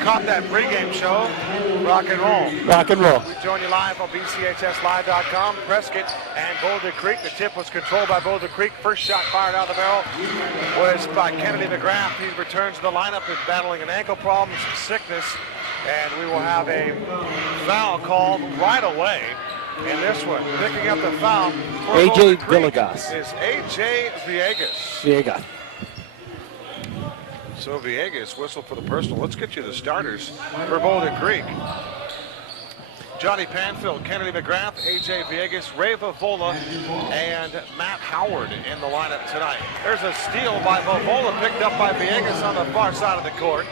caught that pregame show. Rock and roll. Rock and roll. We join you live on BCHSLive.com. Prescott and Boulder Creek. The tip was controlled by Boulder Creek. First shot fired out of the barrel was by Kennedy McGrath. He returns to the lineup and battling an ankle problem, some sickness, and we will have a foul called right away in this one. Picking up the foul for A.J. Boulder Creek Villegas. is A.J. Villegas. Villegas. So Villegas whistled for the personal. Let's get you the starters for Boulder Creek. Johnny Panfield, Kennedy McGrath, A.J. Villegas, Ray Vavola, and Matt Howard in the lineup tonight. There's a steal by Vavola, picked up by Villegas on the far side of the court.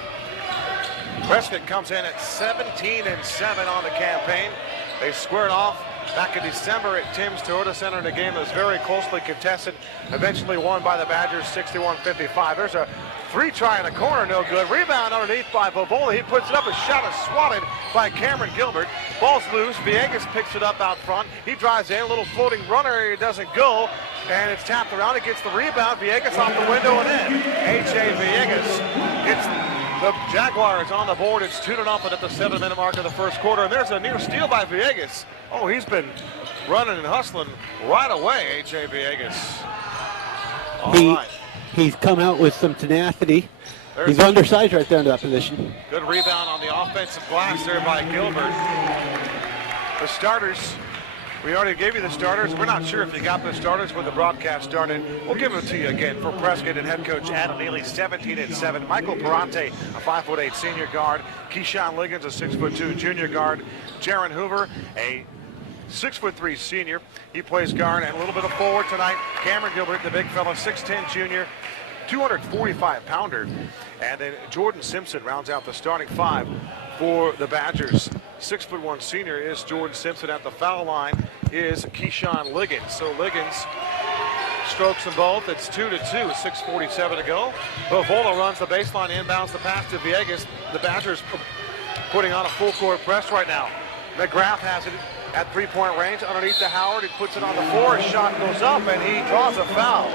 Prescott comes in at 17-7 on the campaign. They squared off back in December at Tim's Toyota Center in a game that was very closely contested, eventually won by the Badgers 61-55. There's a three-try in the corner, no good. Rebound underneath by Vavola. He puts it up. A shot is swatted by Cameron Gilbert. Ball's loose. Villegas picks it up out front. He drives in. A little floating runner. It doesn't go. And it's tapped around. He gets the rebound. Villegas off the window and in. A.J. Villegas gets the Jaguars on the board. It's 2-0 at the 7-minute mark of the first quarter. And there's a near steal by Villegas. Oh, he's been running and hustling right away, A.J. Villegas. All right. He's come out with some tenacity. He's undersized right there in that position. Good rebound on the offensive glass there by Gilbert. The starters, we already gave you the starters. We're not sure if you got the starters when the broadcast started. We'll give it to you again for Prescott and head coach Adam Neely, 17-7. Michael Parante, a 5'8" senior guard. Keyshawn Liggins, a 6'2" junior guard. Jaron Hoover, a 6'3" senior. He plays guard and a little bit of forward tonight. Cameron Gilbert, the big fella, 6'10" junior, 245-pounder. And then Jordan Simpson rounds out the starting five for the Badgers. 6'1" senior is Jordan Simpson. At the foul line is Keyshawn Liggins. So Liggins strokes them both. It's 2-2, 6:47 to go. Vavola runs the baseline, inbounds the pass to Villegas. The Badgers putting on a full court press right now. McGrath has it at three-point range underneath to Howard. He puts it on the floor. His shot goes up, and he draws a foul.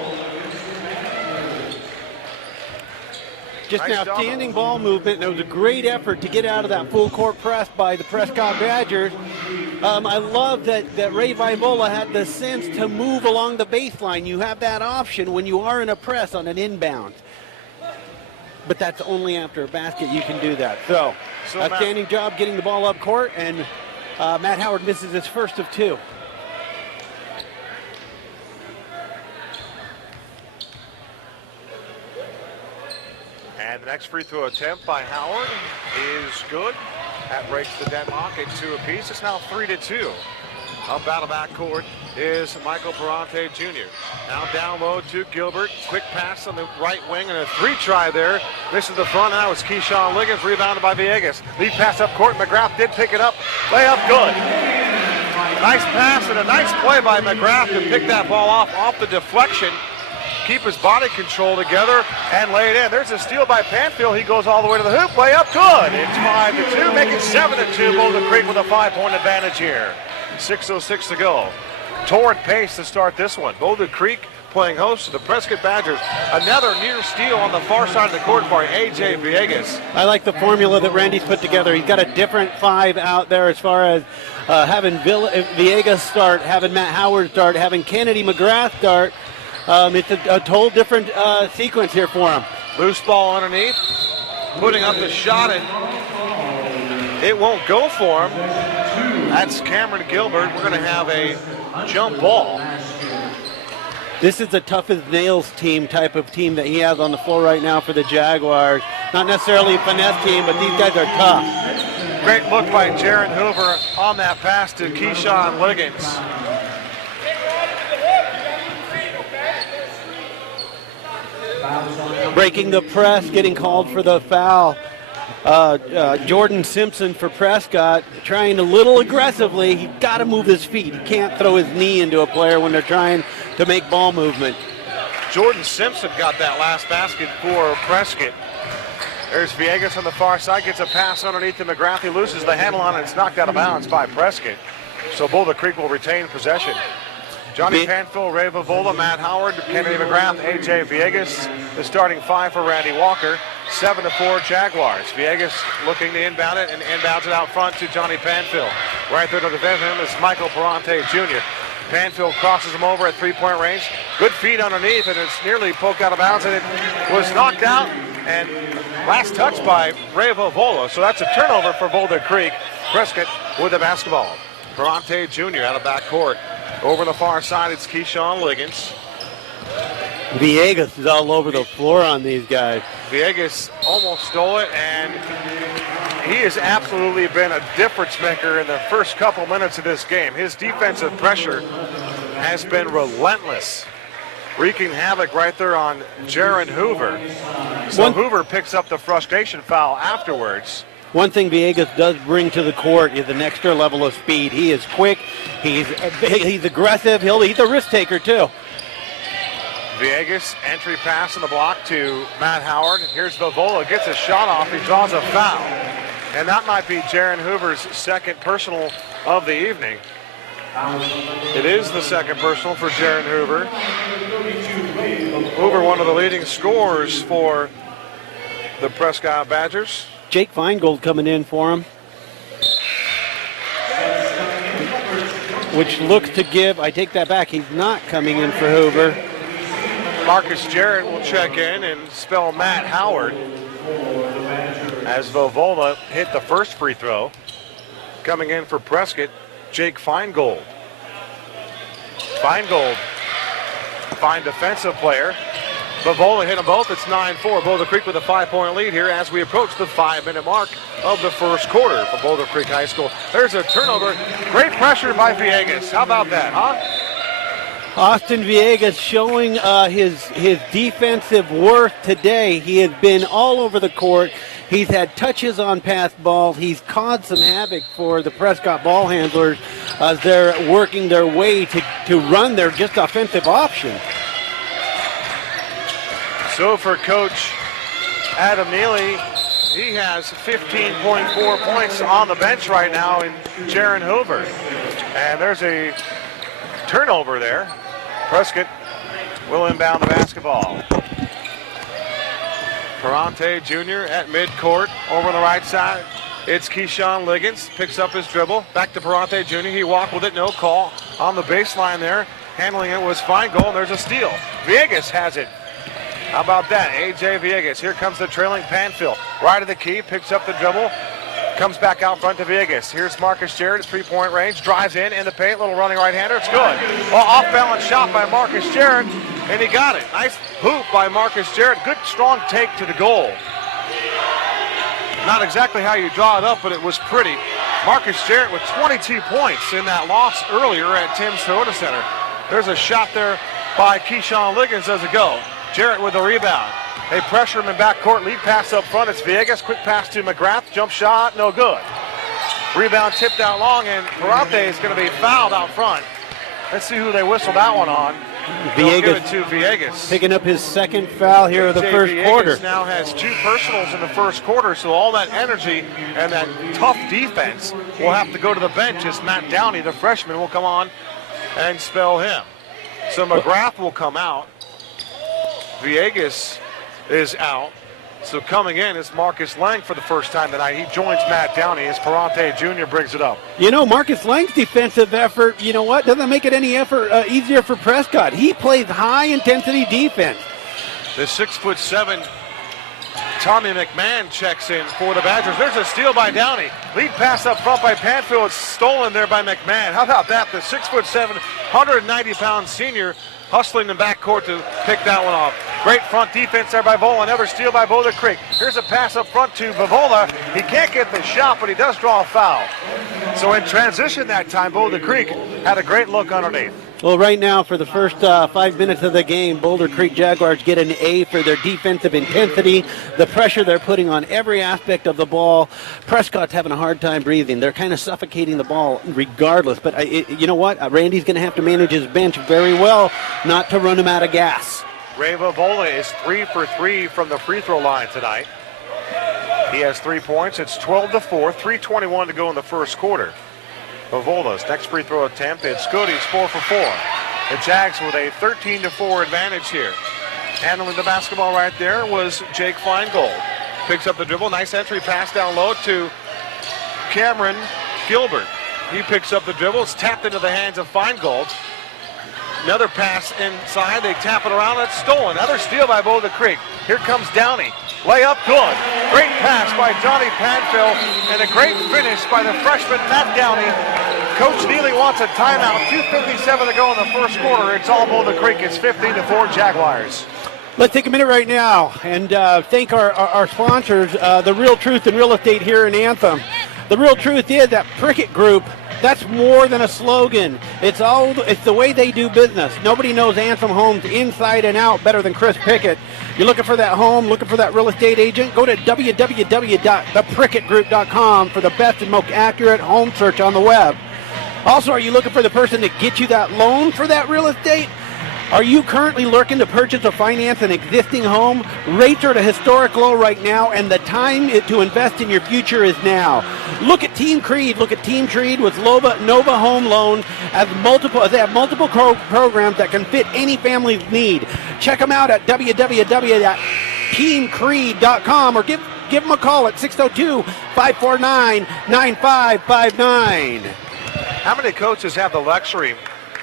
Just an outstanding ball movement. It was a great effort to get out of that full court press by the Prescott Badgers. I love that Ray Vavola had the sense to move along the baseline. You have that option when you are in a press on an inbound. But that's only after a basket you can do that. So outstanding job getting the ball up court, and Matt Howard misses his first of two. And the next free throw attempt by Howard is good. That breaks the deadlock. It's 2 apiece. It's now 3-2. Up out of backcourt is Michael Parante Jr. Now down low to Gilbert. Quick pass on the right wing and a three-try there. Misses the front. That was Keyshawn Liggins, rebounded by Villegas. Lead pass up court. McGrath did pick it up. Layup good. Nice pass and a nice play by McGrath to pick that ball off the deflection. Keep his body control together and lay it in. There's a steal by Panfield. He goes all the way to the hoop. Layup good. It's 5-2. Make it 7-2. Boulder Creek with a 5-point advantage here. 6:06 to go. Torrid pace to start this one. Boulder Creek playing host to the Prescott Badgers. Another near steal on the far side of the court by A.J. Villegas. I like the formula that Randy's put together. He's got a different five out there as far as having Villegas start, having Matt Howard start, having Kennedy McGrath start. It's a total different sequence here for him. Loose ball underneath. Putting up the shot, and it won't go for him. That's Cameron Gilbert. We're going to have a jump ball. This is a tough as nails team type of team that he has on the floor right now for the Jaguars. Not necessarily a finesse team, but these guys are tough. Great look by Jaron Hoover on that pass to Keyshawn Liggins. Breaking the press, getting called for the foul. Jordan Simpson for Prescott, trying a little aggressively. He's got to move his feet. He can't throw his knee into a player when they're trying to make ball movement. Jordan Simpson got that last basket for Prescott. There's Villegas on the far side, gets a pass underneath to McGrath. He loses the handle on it. It's knocked out of bounds by Prescott. So Boulder Creek will retain possession. Johnny Panfield, Ray Vavola, Matt Howard, Kennedy McGrath, A.J. Villegas, the starting five for Randy Walker. 7-4 Jaguars. Villegas looking to inbound it and inbounds it out front to Johnny Panfill. Right there to defend him is Michael Perante Jr. Panfill crosses him over at three-point range. Good feed underneath, and it's nearly poked out of bounds, and it was knocked out and last touch by Ray Vovola. So that's a turnover for Boulder Creek. Prescott with the basketball. Perante Jr. out of backcourt. Over the far side, it's Keyshawn Liggins. Villegas is all over the floor on these guys. Villegas almost stole it, and he has absolutely been a difference maker in the first couple minutes of this game. His defensive pressure has been relentless, wreaking havoc right there on Jaron Hoover. So Hoover picks up the frustration foul afterwards. One thing Villegas does bring to the court is an extra level of speed. He is quick, he's aggressive, he's a risk taker too. Villegas, entry pass on the block to Matt Howard. Here's Vovola, gets a shot off, he draws a foul. And that might be Jaron Hoover's second personal of the evening. It is the second personal for Jaron Hoover. Hoover, one of the leading scorers for the Prescott Badgers. Jake Feingold coming in for him. Which looks to give, I take that back, he's not coming in for Hoover. Marcus Jarrett will check in and spell Matt Howard as Vovola hit the first free throw. Coming in for Prescott, Jake Feingold. Feingold, fine defensive player. Vovola hit them both. It's 9-4. Boulder Creek with a 5-point lead here as we approach the 5-minute mark of the first quarter for Boulder Creek High School. There's a turnover. Great pressure by Villegas. How about that, huh? Austin Villegas showing his defensive worth today. He has been all over the court. He's had touches on pass ball. He's caused some havoc for the Prescott ball handlers as they're working their way to run their just offensive option. So for Coach Adam Neely, he has 15.4 points on the bench right now in Jaron Hoover. And there's a turnover there. Prescott will inbound the basketball. Perante Jr. at midcourt over on the right side. It's Keyshawn Liggins, picks up his dribble. Back to Perante Jr. He walked with it, no call. On the baseline there, handling it was Feingold, and there's a steal. Villegas has it. How about that? A.J. Villegas. Here comes the trailing Panfill. Right of the key, picks up the dribble. Comes back out front to Villegas. Here's Marcus Jarrett at three-point range. Drives in the paint. Little running right-hander. It's good. Well, off-balance shot by Marcus Jarrett, and he got it. Nice hoop by Marcus Jarrett. Good, strong take to the goal. Not exactly how you draw it up, but it was pretty. Marcus Jarrett with 22 points in that loss earlier at Tim's Toyota Center. There's a shot there by Keyshawn Liggins as a go. Jarrett with the rebound. They pressure him in backcourt. Lead pass up front. It's Villegas. Quick pass to McGrath. Jump shot. No good. Rebound tipped out long, and Perante is going to be fouled out front. Let's see who they whistle that one on. They'll give it to Villegas. Picking up his second foul here of the first quarter. Now has 2 personals in the first quarter, so all that energy and that tough defense will have to go to the bench as Matt Downey, the freshman, will come on and spell him. So McGrath will come out. Villegas is out. So coming in is Marcus Lang for the first time tonight. He joins Matt Downey as Perante Jr. brings it up. You know, Marcus Lang's defensive effort, you know what, doesn't make it any easier for Prescott. He plays high-intensity defense. The 6'7" Tommy McMahon checks in for the Badgers. There's a steal by Downey. Lead pass up front by Panfill. It's stolen there by McMahon. How about that? The 6'7", 190-pound senior hustling in backcourt to pick that one off. Great front defense there by Vola. Another steal by Boulder Creek. Here's a pass up front to Vovola. He can't get the shot, but he does draw a foul. So in transition that time, Boulder Creek had a great look underneath. Well, right now, for the first 5 minutes of the game, Boulder Creek Jaguars get an A for their defensive intensity, the pressure they're putting on every aspect of the ball. Prescott's having a hard time breathing. They're kind of suffocating the ball regardless. But you know what? Randy's going to have to manage his bench very well not to run him out of gas. Ray Vovola is 3 for 3 from the free throw line tonight. He has 3 points. It's 12-4, 3:21 to go in the first quarter. Vovola's next free throw attempt, it's good. He's 4 for 4. The Jags with a 13-4 advantage here. Handling the basketball right there was Jake Feingold. picks up the dribble. Nice entry pass down low to Cameron Gilbert. He picks up the dribble. It's tapped into the hands of Feingold. Another pass inside. They tap it around. It's stolen. Another steal by Boulder Creek. Here comes Downey. Layup good. Great pass by Johnny Panfill and a great finish by the freshman Matt Downey. Coach Neely wants a timeout. 2:57 to go in the first quarter. It's all Boulder Creek. It's 15-4 Jaguars. Let's take a minute right now and thank our sponsors, The Real Truth in Real Estate here in Anthem. The Real Truth is that Prickett Group. That's more than a slogan. It's the way they do business. Nobody knows Anthem Homes inside and out better than Chris Pickett. You're looking for that home, looking for that real estate agent? Go to www.thepricketgroup.com for the best and most accurate home search on the web. Also, are you looking for the person to get you that loan for that real estate? Are you currently looking to purchase or finance an existing home? Rates are at a historic low right now, and the time to invest in your future is now. Look at Team Creed. Look at Team Creed with Nova Home Loan. They have multiple programs that can fit any family's need. Check them out at www.teamcreed.com or give them a call at 602-549-9559. How many coaches have the luxury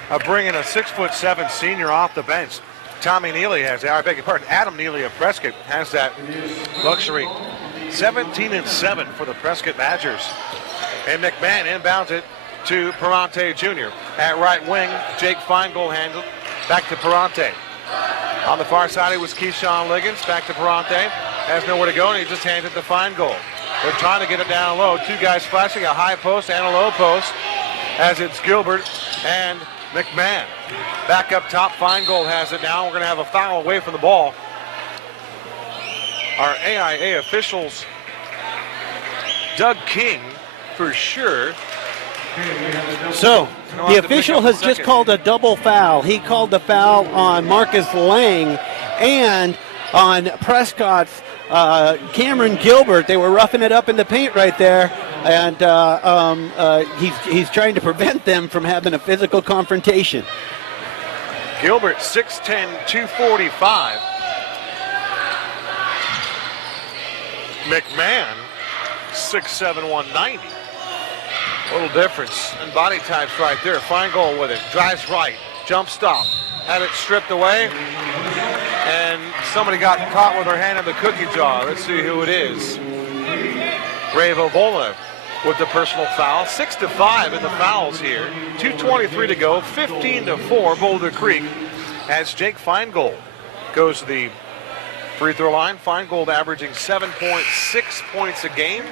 of bringing a 6'7" senior off the bench? Tommy Neely has that. I beg your pardon. Adam Neely of Prescott has that luxury. 17-7 for the Prescott Badgers. And McMahon inbounds it to Perante Jr. At right wing, Jake Feingold handled. Back to Perante. On the far side, it was Keyshawn Liggins. Back to Perante. Has nowhere to go, and he just hands it to Feingold. They're trying to get it down low. Two guys flashing, a high post and a low post, as it's Gilbert and McMahon. Back up top, Feingold has it now. We're going to have a foul away from the ball. Our AIA officials, Doug King, for sure. So, the official has just called a double foul. He called the foul on Marcus Lang and on Prescott's Cameron Gilbert. They were roughing it up in the paint right there. And he's trying to prevent them from having a physical confrontation. Gilbert, 6'10", 245. McMahon, 6'7", 190. A little difference in body types right there. Feingold with it. Drives right. Jump stop. Had it stripped away. And somebody got caught with their hand in the cookie jar. Let's see who it is. Ray Vovola with the personal foul. 6-5 in the fouls here. 2:23 to go. 15-4 Boulder Creek as Jake Feingold goes to the free throw line. Feingold averaging 7.6 points a game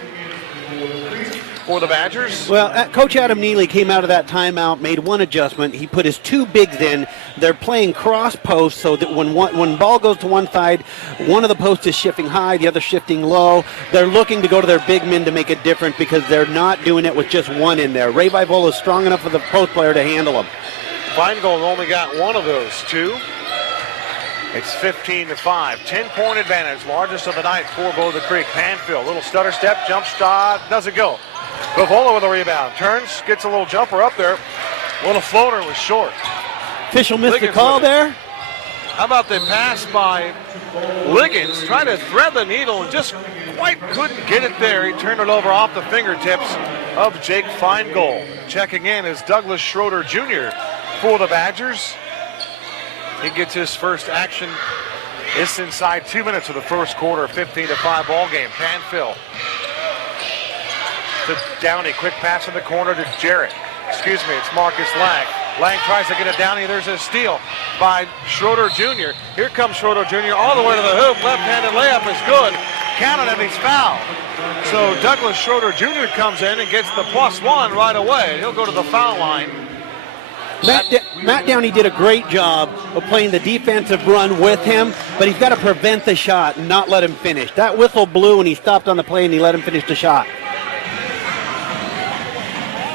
for the Badgers. Well, Coach Adam Neely came out of that timeout, made one adjustment. He put his two bigs in. They're playing cross post so that when ball goes to one side, one of the posts is shifting high, the other shifting low. They're looking to go to their big men to make a difference because they're not doing it with just one in there. Ray Vivola is strong enough for the post player to handle him. Feingold only got one of those two. It's 15-5. 10-point advantage, largest of the night for Boulder Creek. Panfill, little stutter step, jump shot, doesn't go. Vovola with a rebound, turns, gets a little jumper up there. Little floater was short. Official missed the call there. How about the pass by Liggins, trying to thread the needle and just quite couldn't get it there. He turned it over off the fingertips of Jake Feingold. Checking in is Douglas Schroeder Jr. for the Badgers. He gets his first action. It's inside 2 minutes of the first quarter, 15-5 ball game. Panfill to Downey, quick pass in the corner to Jarrett. Excuse me, it's Marcus Lang. Lang tries to get it down. There's a steal by Schroeder Jr. Here comes Schroeder Jr. all the way to the hoop. Left-handed layup is good. Counted and he's fouled. So Douglas Schroeder Jr. comes in and gets the +1 right away. He'll go to the foul line. Matt Downey did a great job of playing the defensive run with him, but he's got to prevent the shot and not let him finish. That whistle blew and he stopped on the play and he let him finish the shot.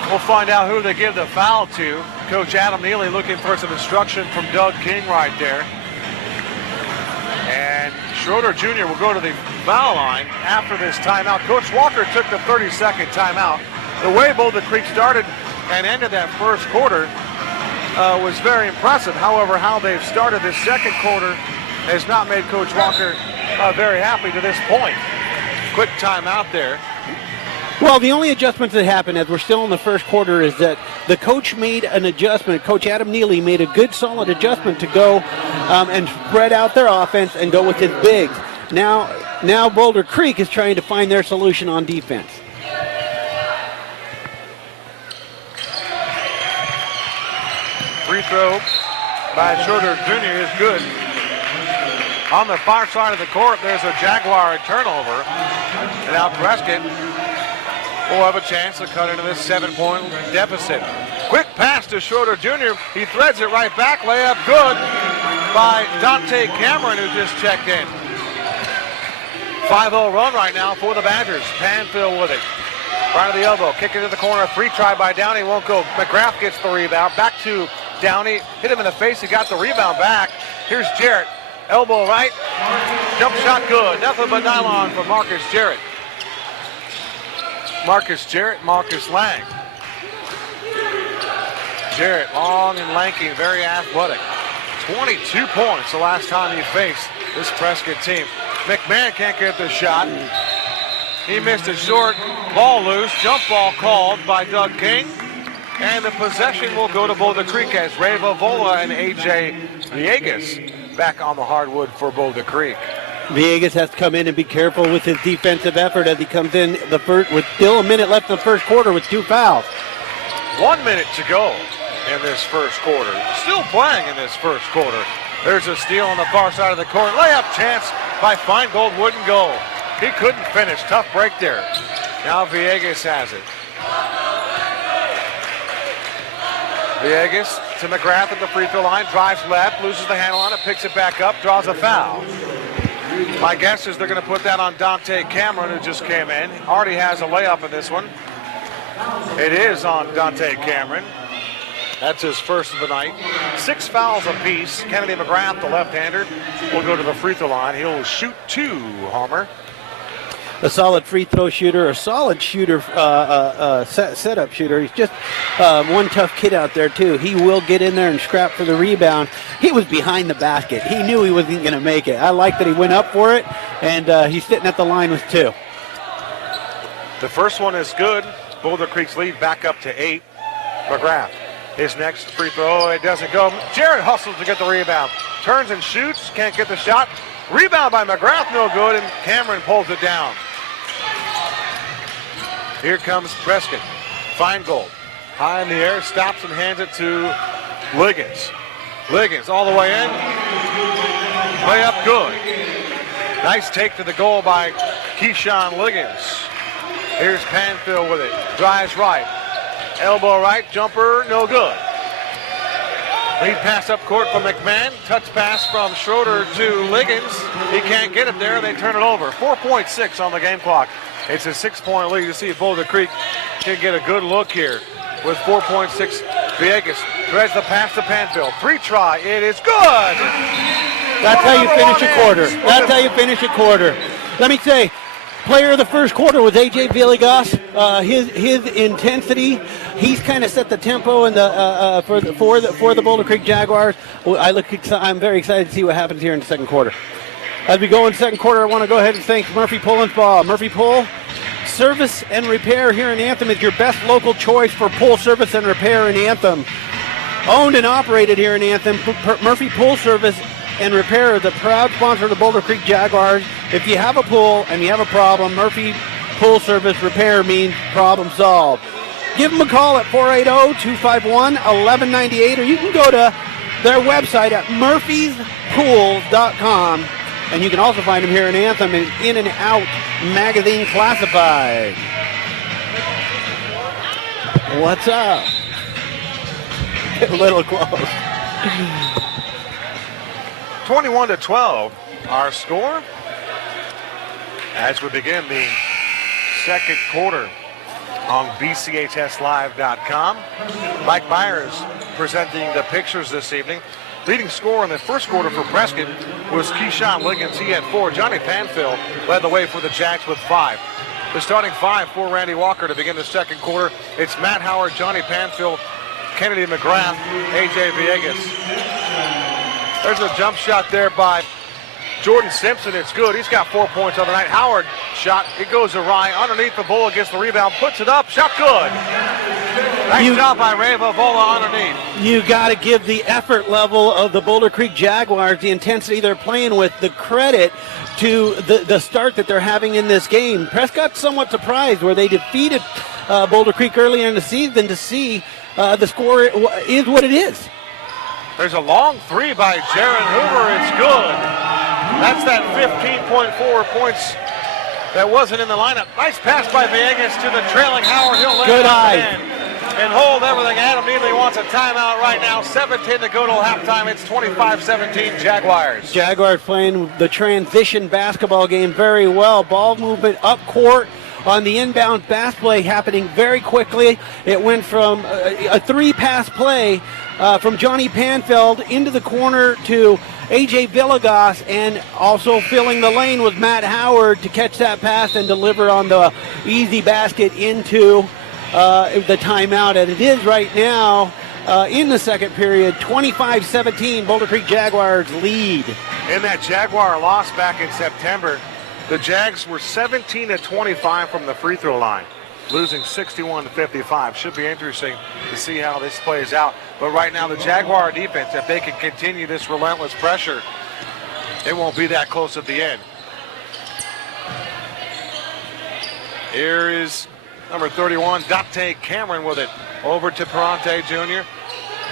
We'll find out who they give the foul to. Coach Adam Neely looking for some instruction from Doug King right there. And Schroeder Jr. will go to the foul line after this timeout. Coach Walker took the 30-second timeout. The way Boulder Creek started and ended that first quarter was very impressive. However, how they've started this second quarter has not made Coach Walker very happy to this point. quick timeout there. Well, the only adjustment that happened as we're still in the first quarter is that the coach made an adjustment. Coach Adam Neely made a good, solid adjustment to go and spread out their offense and go with his bigs. Now Boulder Creek is trying to find their solution on defense. Free throw by Schroeder Jr. is good. On the far side of the court, there's a Jaguar turnover. And now Prescott will have a chance to cut into this 7-point deficit. Quick pass to Schroeder Jr. He threads it right back. Layup good by Dante Cameron, who just checked in. 5-0 run right now for the Badgers. Panfield with it. Right to the elbow. Kick it to the corner. 3 try by Downey. Won't go. McGrath gets the rebound. Back to Downey. Hit him in the face. He got the rebound back. Here's Jarrett. Elbow right. Jump shot good. Nothing but nylon for Marcus Jarrett. Marcus Lang. Jarrett, long and lanky, very athletic. 22 points the last time he faced this Prescott team. McMahon can't get the shot. He missed a short. Ball loose. Jump ball called by Doug King. And the possession will go to Boulder Creek as Reva Vola and A.J. Villegas back on the hardwood for Boulder Creek. Villegas has to come in and be careful with his defensive effort as he comes in the first with still a minute left in the first quarter with 2 fouls. 1 minute to go in this first quarter. Still playing in this first quarter. There's a steal on the far side of the court. Layup chance by Feingold, wouldn't go. He couldn't finish. Tough break there. Now Villegas has it. Villegas to McGrath at the free throw line. Drives left, loses the handle on it, picks it back up, draws a foul. My guess is they're going to put that on Dante Cameron, who just came in. Already has a layup in this one. It is on Dante Cameron. That's his first of the night. 6 fouls apiece. Kennedy McGrath, the left-hander, will go to the free throw line. He'll shoot 2, Homer. A solid free throw shooter, a solid shooter, setup shooter. He's just one tough kid out there, too. He will get in there and scrap for the rebound. He was behind the basket. He knew he wasn't going to make it. I like that he went up for it, and he's sitting at the line with 2. The first one is good. Boulder Creek's lead back up to 8. McGrath. His next free throw, it doesn't go. Jarrett hustles to get the rebound. Turns and shoots, can't get the shot. Rebound by McGrath, no good, and Cameron pulls it down. Here comes Prescott. Feingold. High in the air, stops and hands it to Liggins. Liggins all the way in. Layup good. Nice take to the goal by Keyshawn Liggins. Here's Panfield with it. Drives right. Elbow right, jumper, no good. Lead pass up court from McMahon. Touch pass from Schroeder to Liggins. He can't get it there. They turn it over. 4.6 on the game clock. It's a 6-point lead. To see if Boulder Creek can get a good look here with 4.6. Villegas threads the pass to Panfield. 3 try. It is good. That's how you finish a quarter. That's how you finish a quarter. Let me say, player of the first quarter was A.J. Villegas. His intensity, he's kind of set the tempo in the for the Boulder Creek Jaguars. I'm very excited to see what happens here in the second quarter. As we go in the second quarter, I want to go ahead and thank Murphy Pull & Spa. Murphy Pull Service and Repair here in Anthem is your best local choice for pool service and repair in Anthem. Owned and operated here in Anthem, Murphy Pool Service and Repair is a proud sponsor of the Boulder Creek Jaguars. If you have a pool and you have a problem, Murphy Pool Service Repair means problem solved. Give them a call at 480-251-1198, or you can go to their website at murphyspools.com, and you can also find them here in Anthem in In and Out Magazine Classified. What's up? Get a little close. 21-12, our score as we begin the second quarter on BCHSLive.com. Mike Myers presenting the pictures this evening. Leading scorer in the first quarter for Prescott was Keyshawn Liggins. He had 4. Johnny Panfield led the way for the Jacks with 5. The starting 5 for Randy Walker to begin the second quarter. It's Matt Howard, Johnny Panfield, Kennedy McGrath, A.J. Villegas. There's a jump shot there by Jordan Simpson, it's good. He's got 4 points on the night. Howard shot, it goes awry. Underneath the Vola, gets the rebound, puts it up, shot good. Nice job by Reva Vola underneath. You got to give the effort level of the Boulder Creek Jaguars, the intensity they're playing with, the credit to the start that they're having in this game. Prescott's somewhat surprised where they defeated Boulder Creek earlier in the season to see the score is what it is. There's a long three by Jaron Hoover. It's good. That's that 15.4 points that wasn't in the lineup. Nice pass by Villegas to the trailing Howard. He'll lay Good it eye. and hold everything. Adam Neely wants a timeout right now. 7:10 to go till halftime. It's 25-17 Jaguars. Jaguars playing the transition basketball game very well. Ball movement up court on the inbound pass play happening very quickly. It went from a three-pass play from Johnny Panfeld into the corner to A.J. Villegas, and also filling the lane was Matt Howard to catch that pass and deliver on the easy basket into the timeout. And it is right now in the second period, 25-17, Boulder Creek Jaguars lead. In that Jaguar loss back in September, the Jags were 17-25 from the free throw line, losing 61-55. Should be interesting to see how this plays out. But right now, the Jaguar defense, if they can continue this relentless pressure, it won't be that close at the end. Here is number 31, Dante Cameron with it. Over to Perante Jr.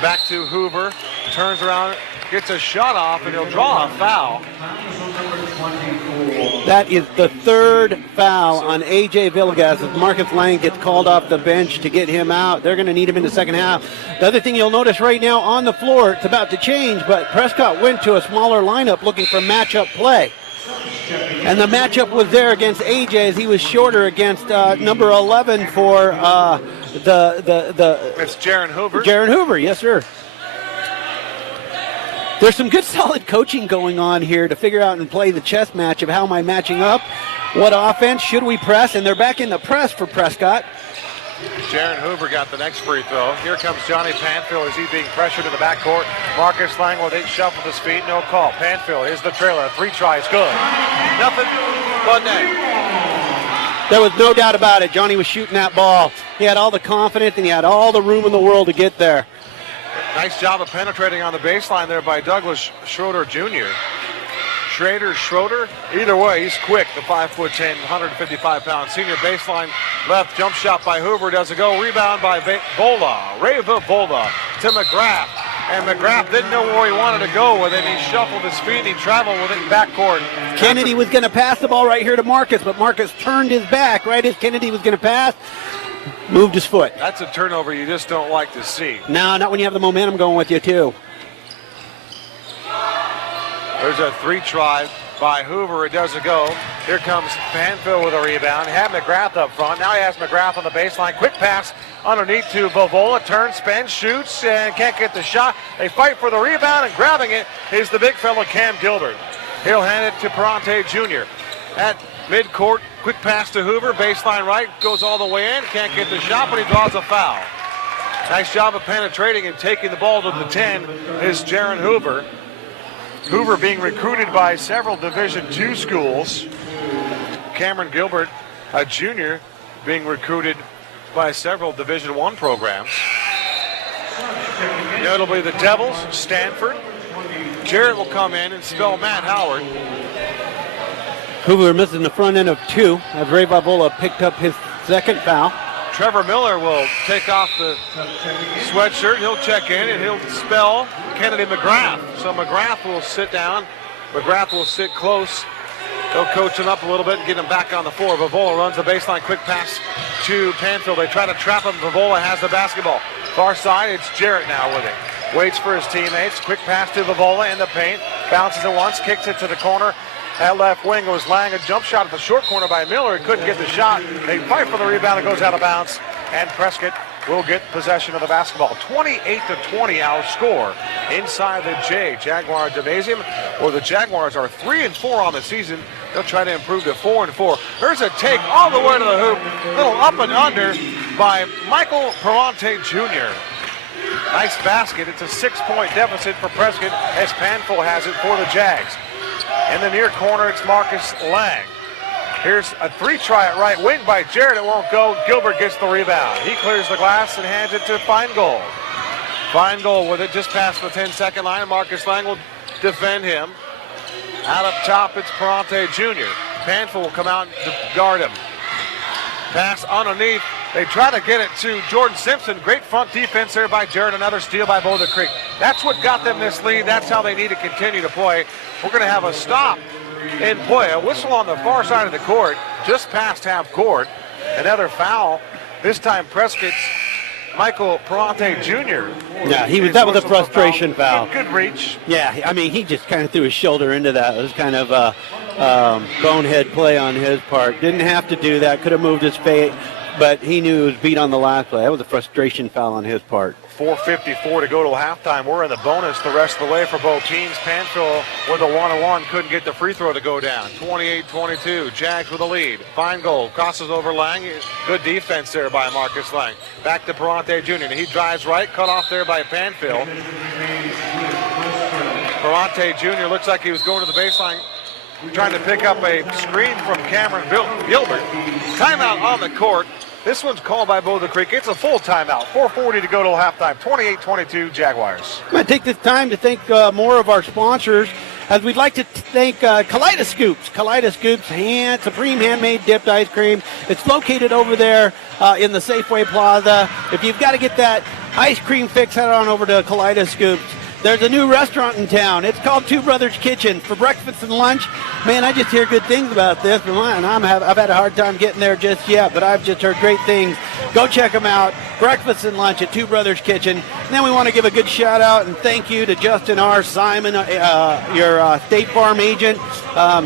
Back to Hoover. Turns around, gets a shot off, and he'll draw a foul. That is the third foul on A.J. Villegas as Marcus Lang gets called off the bench to get him out. They're going to need him in the second half. The other thing you'll notice right now on the floor, it's about to change, but Prescott went to a smaller lineup looking for matchup play. And the matchup was there against A.J. as he was shorter against number 11 for It's Jaron Hoover. Jaron Hoover, yes, sir. There's some good solid coaching going on here to figure out and play the chess match of how am I matching up, what offense should we press, and they're back in the press for Prescott. Jaron Hoover got the next free throw. Here comes Johnny Panfield as he's being pressured in the backcourt. Marcus Lang with 8 shuffle his feet, no call. Panfield is the trailer. 3 tries, good. Nothing but net. There was no doubt about it. Johnny was shooting that ball. He had all the confidence and he had all the room in the world to get there. Nice job of penetrating on the baseline there by Douglas Schroeder Jr. Schroeder, either way, he's quick. The 5'10", 155-pound senior. Baseline left jump shot by Hoover. Doesn't go. Rebound by Vola. Reva Vola to McGrath. And McGrath didn't know where he wanted to go with it. He shuffled his feet and he traveled with it in backcourt. Kennedy was going to pass the ball right here to Marcus, but Marcus turned his back right as Kennedy was going to pass. Moved his foot. That's a turnover you just don't like to see. No, not when you have the momentum going with you, too. There's a 3-try by Hoover. It doesn't go. Here comes Panfield with a rebound. He had McGrath up front. Now he has McGrath on the baseline. Quick pass underneath to Vola. Turns, spins, shoots, and can't get the shot. They fight for the rebound, and grabbing it is the big fellow Cam Gilbert. He'll hand it to Perante Jr. At midcourt, quick pass to Hoover. Baseline right, goes all the way in. Can't get the shot, but he draws a foul. Nice job of penetrating and taking the ball to the 10 is Jaron Hoover. Hoover being recruited by several Division II schools. Cameron Gilbert, a junior, being recruited by several Division I programs. Notably the Devils, Stanford. Jarrett will come in and spell Matt Howard. Hoover missing the front end of 2 as Ray Vola picked up his second foul. Trevor Miller will take off the sweatshirt. He'll check in and he'll spell Kennedy McGrath. So McGrath will sit down. McGrath will sit close. They'll coach him up a little bit and get him back on the floor. Vola runs the baseline. Quick pass to Panfield. They try to trap him. Vola has the basketball. Far side, it's Jarrett now with it. Waits for his teammates. Quick pass to Vola in the paint. Bounces it once. Kicks it to the corner. At left wing was Lang. A jump shot at the short corner by Miller. He couldn't get the shot. They fight for the rebound. It goes out of bounds. And Prescott will get possession of the basketball. 28-20 our score inside the Jaguar Gymnasium. Well, the Jaguars are 3-4 on the season. They'll try to improve to 4-4. There's a take all the way to the hoop. Little up and under by Michael Perante Jr. Nice basket. It's a 6-point deficit for Prescott as Panfield has it for the Jags. In the near corner, it's Marcus Lang. Here's a three-try at right wing by Jarrett. It won't go. Gilbert gets the rebound. He clears the glass and hands it to Feingold. Feingold with it just past the 10-second line. Marcus Lang will defend him. Out up top, it's Perante Jr. Panfill will come out to guard him. Pass underneath. They try to get it to Jordan Simpson. Great front defense there by Jarrett. Another steal by Boulder Creek. That's what got them this lead. That's how they need to continue to play. We're going to have a stop in play. A whistle on the far side of the court, just past half court. Another foul. This time Prescott's Michael Perante Jr. Yeah, that was a frustration foul. Good reach. Yeah, I mean, he just kind of threw his shoulder into that. It was kind of a bonehead play on his part. Didn't have to do that. Could have moved his fate, but he knew he was beat on the last play. That was a frustration foul on his part. 4:54 to go till halftime. We're in the bonus the rest of the way for both teams. Panfill with a 1-on-1 couldn't get the free throw to go down. 28-22. Jags with a lead. Feingold crosses over Lang. Good defense there by Marcus Lang. Back to Perante Jr. He drives right, cut off there by Panfill. Perante Jr. looks like he was going to the baseline, trying to pick up a screen from Cameron Gilbert. Timeout on the court. This one's called by Boulder Creek. It's a full timeout. 4:40 to go till halftime. 28-22 Jaguars. I'm going to take this time to thank more of our sponsors, as we'd like to thank Kaleidoscoops. Kaleidoscoops Supreme Handmade Dipped Ice Cream. It's located over there in the Safeway Plaza. If you've got to get that ice cream fix, head on over to Kaleidoscoops. There's a new restaurant in town. It's called Two Brothers Kitchen. For breakfast and lunch, man, I just hear good things about this. And I've had a hard time getting there just yet, but I've just heard great things. Go check them out. Breakfast and lunch at Two Brothers Kitchen. And then we want to give a good shout out and thank you to Justin R. Simon, your State Farm agent.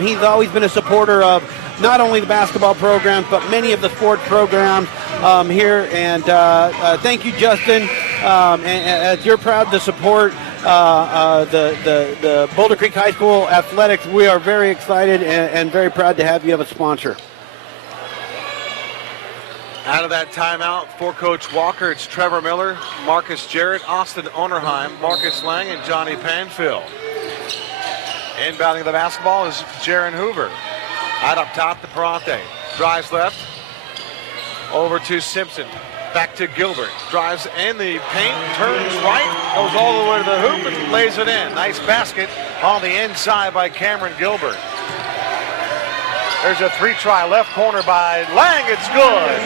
He's always been a supporter of not only the basketball programs, but many of the sports programs here. And thank you, Justin. And as you're proud to support the Boulder Creek High School athletics, we are very excited and very proud to have you as a sponsor. Out of that timeout for Coach Walker, it's Trevor Miller, Marcus Jarrett, Austin Onerheim, Marcus Lang, and Johnny Panfill. Inbounding the basketball is Jaron Hoover. Out up top to Perante. Drives left. Over to Simpson. Back to Gilbert. Drives in the paint. Turns right. Goes all the way to the hoop and lays it in. Nice basket on the inside by Cameron Gilbert. There's a three-try left corner by Lang. It's good.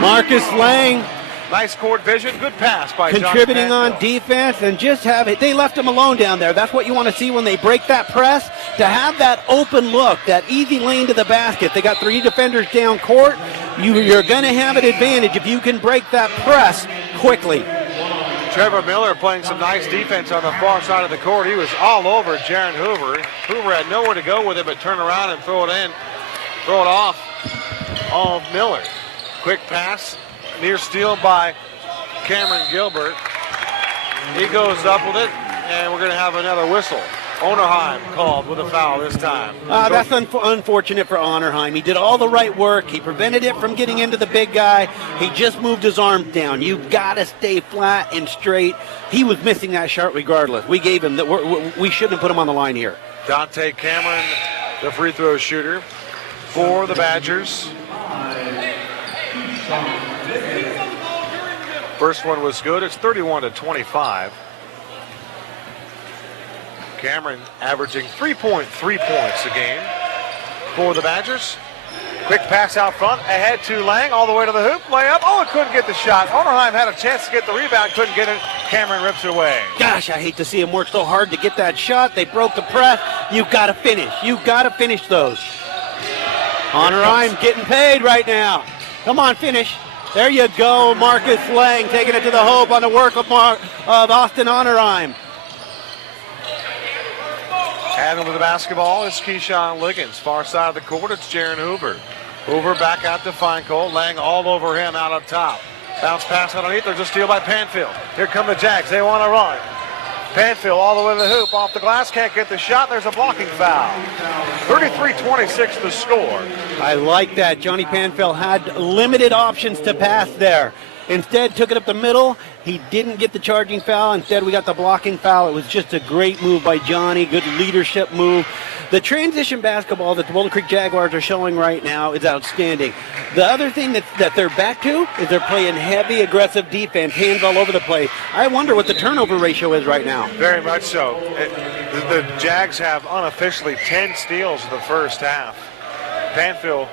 Marcus Lang. Nice court vision. Good pass by contributing Johnny on defense and just have it. They left him alone down there. That's what you want to see when they break that press, to have that open look, that easy lane to the basket. They got three defenders down court. You're going to have an advantage if you can break that press quickly. Trevor Miller playing some nice defense on the far side of the court. He was all over Jaron Hoover. Hoover had nowhere to go with it but turn around and throw it off of Miller. Quick pass. Near steal by Cameron Gilbert. He goes up with it, and we're going to have another whistle. Onerheim called with a foul this time. That's unfortunate for Onerheim. He did all the right work. He prevented it from getting into the big guy. He just moved his arm down. You've got to stay flat and straight. He was missing that shot regardless. We gave him that. We shouldn't have put him on the line here. Dante Cameron, the free throw shooter for the Badgers. First one was good. It's 31-25. Cameron averaging 3.3 points a game for the Badgers. Quick pass out front, ahead to Lang, all the way to the hoop, layup. Oh, it couldn't get the shot. Onerheim had a chance to get the rebound, couldn't get it. Cameron rips it away. Gosh, I hate to see him work so hard to get that shot. They broke the press. You've got to finish. You've got to finish those. Onerheim getting paid right now. Come on, finish. There you go, Marcus Lang taking it to the hoop on the work of Austin Onerheim. Handling with the basketball is Keyshawn Liggins. Far side of the court, it's Jaron Hoover. Hoover back out to Feingold. Lang all over him out up top. Bounce pass underneath. There's a steal by Panfill. Here come the Jags. They want to run. Panfill all the way to the hoop. Off the glass. Can't get the shot. There's a blocking foul. 33-26 the score. I like that. Johnny Panfill had limited options to pass there. Instead, took it up the middle. He didn't get the charging foul. Instead, we got the blocking foul. It was just a great move by Johnny, good leadership move. The transition basketball that the Boulder Creek Jaguars are showing right now is outstanding. The other thing that they're back to is they're playing heavy, aggressive defense, hands all over the place. I wonder what the turnover ratio is right now. Very much so. The Jags have unofficially 10 steals in the first half. Panfill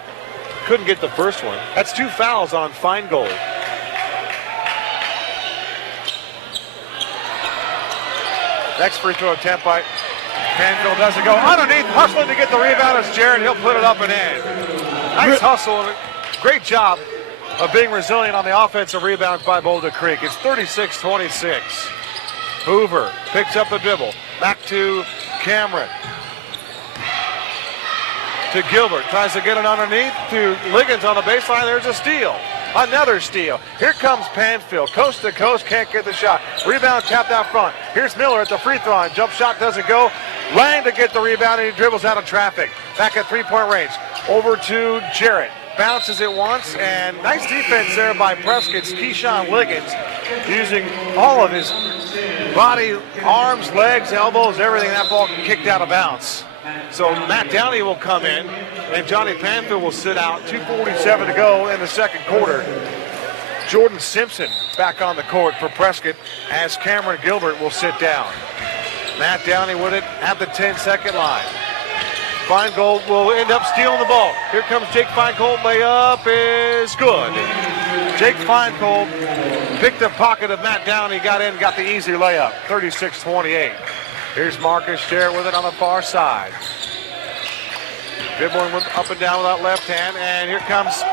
couldn't get the first one. That's 2 fouls on Feingold. Next free throw attempt by Panfill doesn't go. Underneath, hustling to get the rebound is Jarrett. He'll put it up and in. Nice hustle. Great job of being resilient on the offensive rebounds by Boulder Creek. It's 36-26. Hoover picks up the dribble. Back to Cameron. To Gilbert. Tries to get it underneath to Liggins on the baseline. There's a steal. Another steal. Here comes Panfill. Coast to coast. Can't get the shot. Rebound tapped out front. Here's Miller at the free throw line. Jump shot doesn't go. Lang to get the rebound, and he dribbles out of traffic. Back at three-point range. Over to Jarrett. Bounces it once, and nice defense there by Prescott's Keyshawn Liggins, using all of his body, arms, legs, elbows, everything. That ball kicked out of bounds. So Matt Downey will come in, and Johnny Panfill will sit out. 2:47 to go in the second quarter. Jordan Simpson back on the court for Prescott as Cameron Gilbert will sit down. Matt Downey with it at the 10-second line. Feingold will end up stealing the ball. Here comes Jake Feingold. Layup is good. Jake Feingold picked the pocket of Matt Downey, got in, got the easy layup. 36-28. Here's Marcus Jarrett with it on the far side. Dribbling up and down with that left hand, and here comes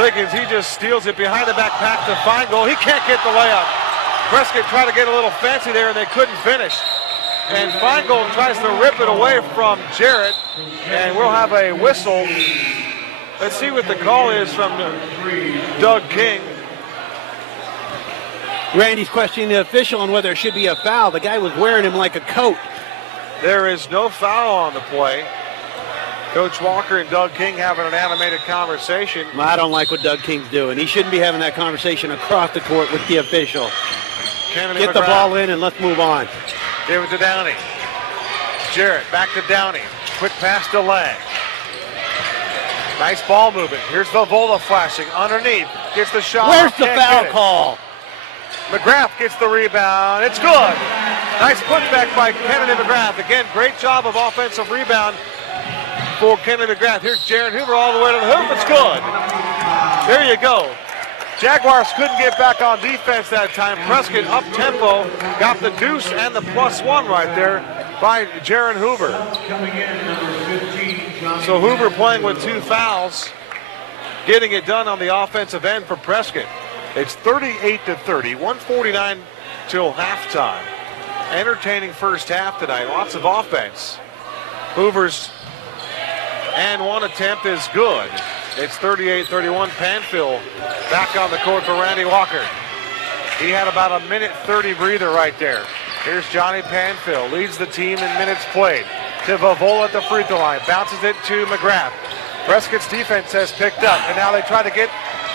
Liggins. He just steals it behind the back pass to Feingold. He can't get the layup. Prescott tried to get a little fancy there, and they couldn't finish. And Feingold tries to rip it away from Jarrett, and we'll have a whistle. Let's see what the call is from Doug King. Randy's questioning the official on whether it should be a foul. The guy was wearing him like a coat. There is no foul on the play. Coach Walker and Doug King having an animated conversation. I don't like what Doug King's doing. He shouldn't be having that conversation across the court with the official. Kennedy Get the McGrath. ball in and let's move on. Give it to Downey. Jarrett back to Downey. Quick pass to Lang. Nice ball movement. Here's Vavola flashing underneath. Gets the shot. Where's the Can't foul get it. call? McGrath gets the rebound. It's good. Nice putback by Kennedy McGrath. Again, great job of offensive rebound for Kennedy McGrath. Here's Jared Hoover all the way to the hoop. It's good. There you go. Jaguars couldn't get back on defense that time. Prescott up tempo, got the deuce and the +1 right there by Jaron Hoover. So Hoover playing with 2 fouls, getting it done on the offensive end for Prescott. It's 38-30, 1:49 till halftime. Entertaining first half tonight, lots of offense. Hoover's and one attempt is good. It's 38-31. Panfill back on the court for Randy Walker. He had about a minute 30 breather right there. Here's Johnny Panfill, leads the team in minutes played. To Vavola at the free throw line, bounces it to McGrath. Prescott's defense has picked up, and now they try to get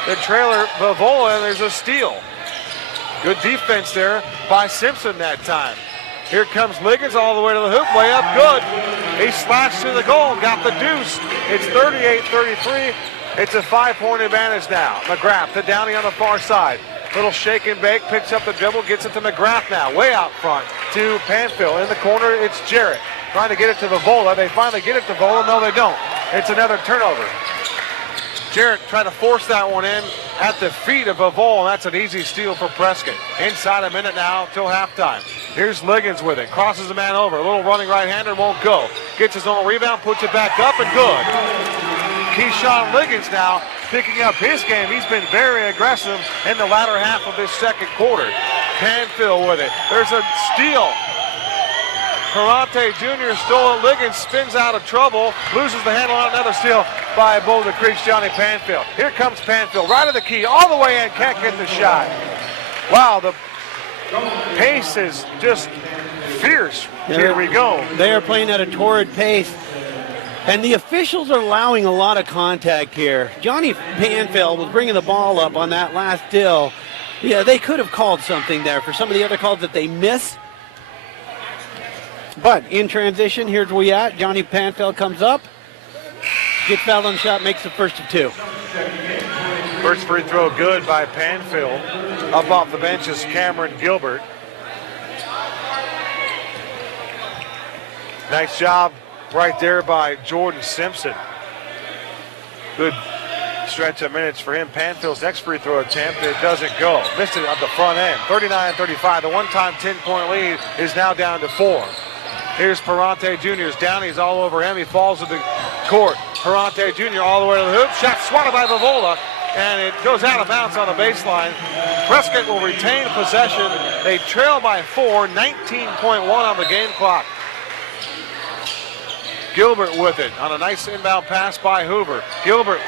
the trailer Vavola, and there's a steal. Good defense there by Simpson that time. Here comes Liggins all the way to the hoop, layup good. He slashed to the goal, got the deuce. It's 38-33. It's a 5-point advantage now. McGrath to Downey on the far side. Little shake and bake, picks up the dribble, gets it to McGrath now. Way out front to Panfill. In the corner, it's Jarrett. Trying to get it to Vavola. They finally get it to Vavola. No, they don't. It's another turnover. Jarrett trying to force that one in at the feet of Vavola, and that's an easy steal for Prescott. Inside a minute now till halftime. Here's Liggins with it. Crosses the man over. A little running right-hander, won't go. Gets his own rebound, puts it back up, and good. Keyshawn Liggins now picking up his game. He's been very aggressive in the latter half of this second quarter. Panfill with it. There's a steal. Karate Jr. stole it. Liggins spins out of trouble, loses the handle on another steal by Boulder Creek's Johnny Panfill. Here comes Panfill, right of the key, all the way in, can't get the shot. Wow, the pace is just fierce. Here we go. They are playing at a torrid pace. And the officials are allowing a lot of contact here. Johnny Panfill was bringing the ball up on that last deal. Yeah, they could have called something there for some of the other calls that they miss. But in transition, here's where we at. Johnny Panfill comes up, gets fouled on the shot, makes the first of 2. First free throw good by Panfill. Up off the bench is Cameron Gilbert. Nice job right there by Jordan Simpson. Good stretch of minutes for him. Panfill's next free throw attempt, it doesn't go. Missed it at the front end. 39-35. The one-time 10-point lead is now down to 4. Here's Perante Jr. Downey's all over him. He falls to the court. Perante Jr. all the way to the hoop. Shot swatted by Vavola, and it goes out of bounds on the baseline. Prescott will retain possession. They trail by 4, 19.1 on the game clock. Gilbert with it on a nice inbound pass by Hoover. Gilbert,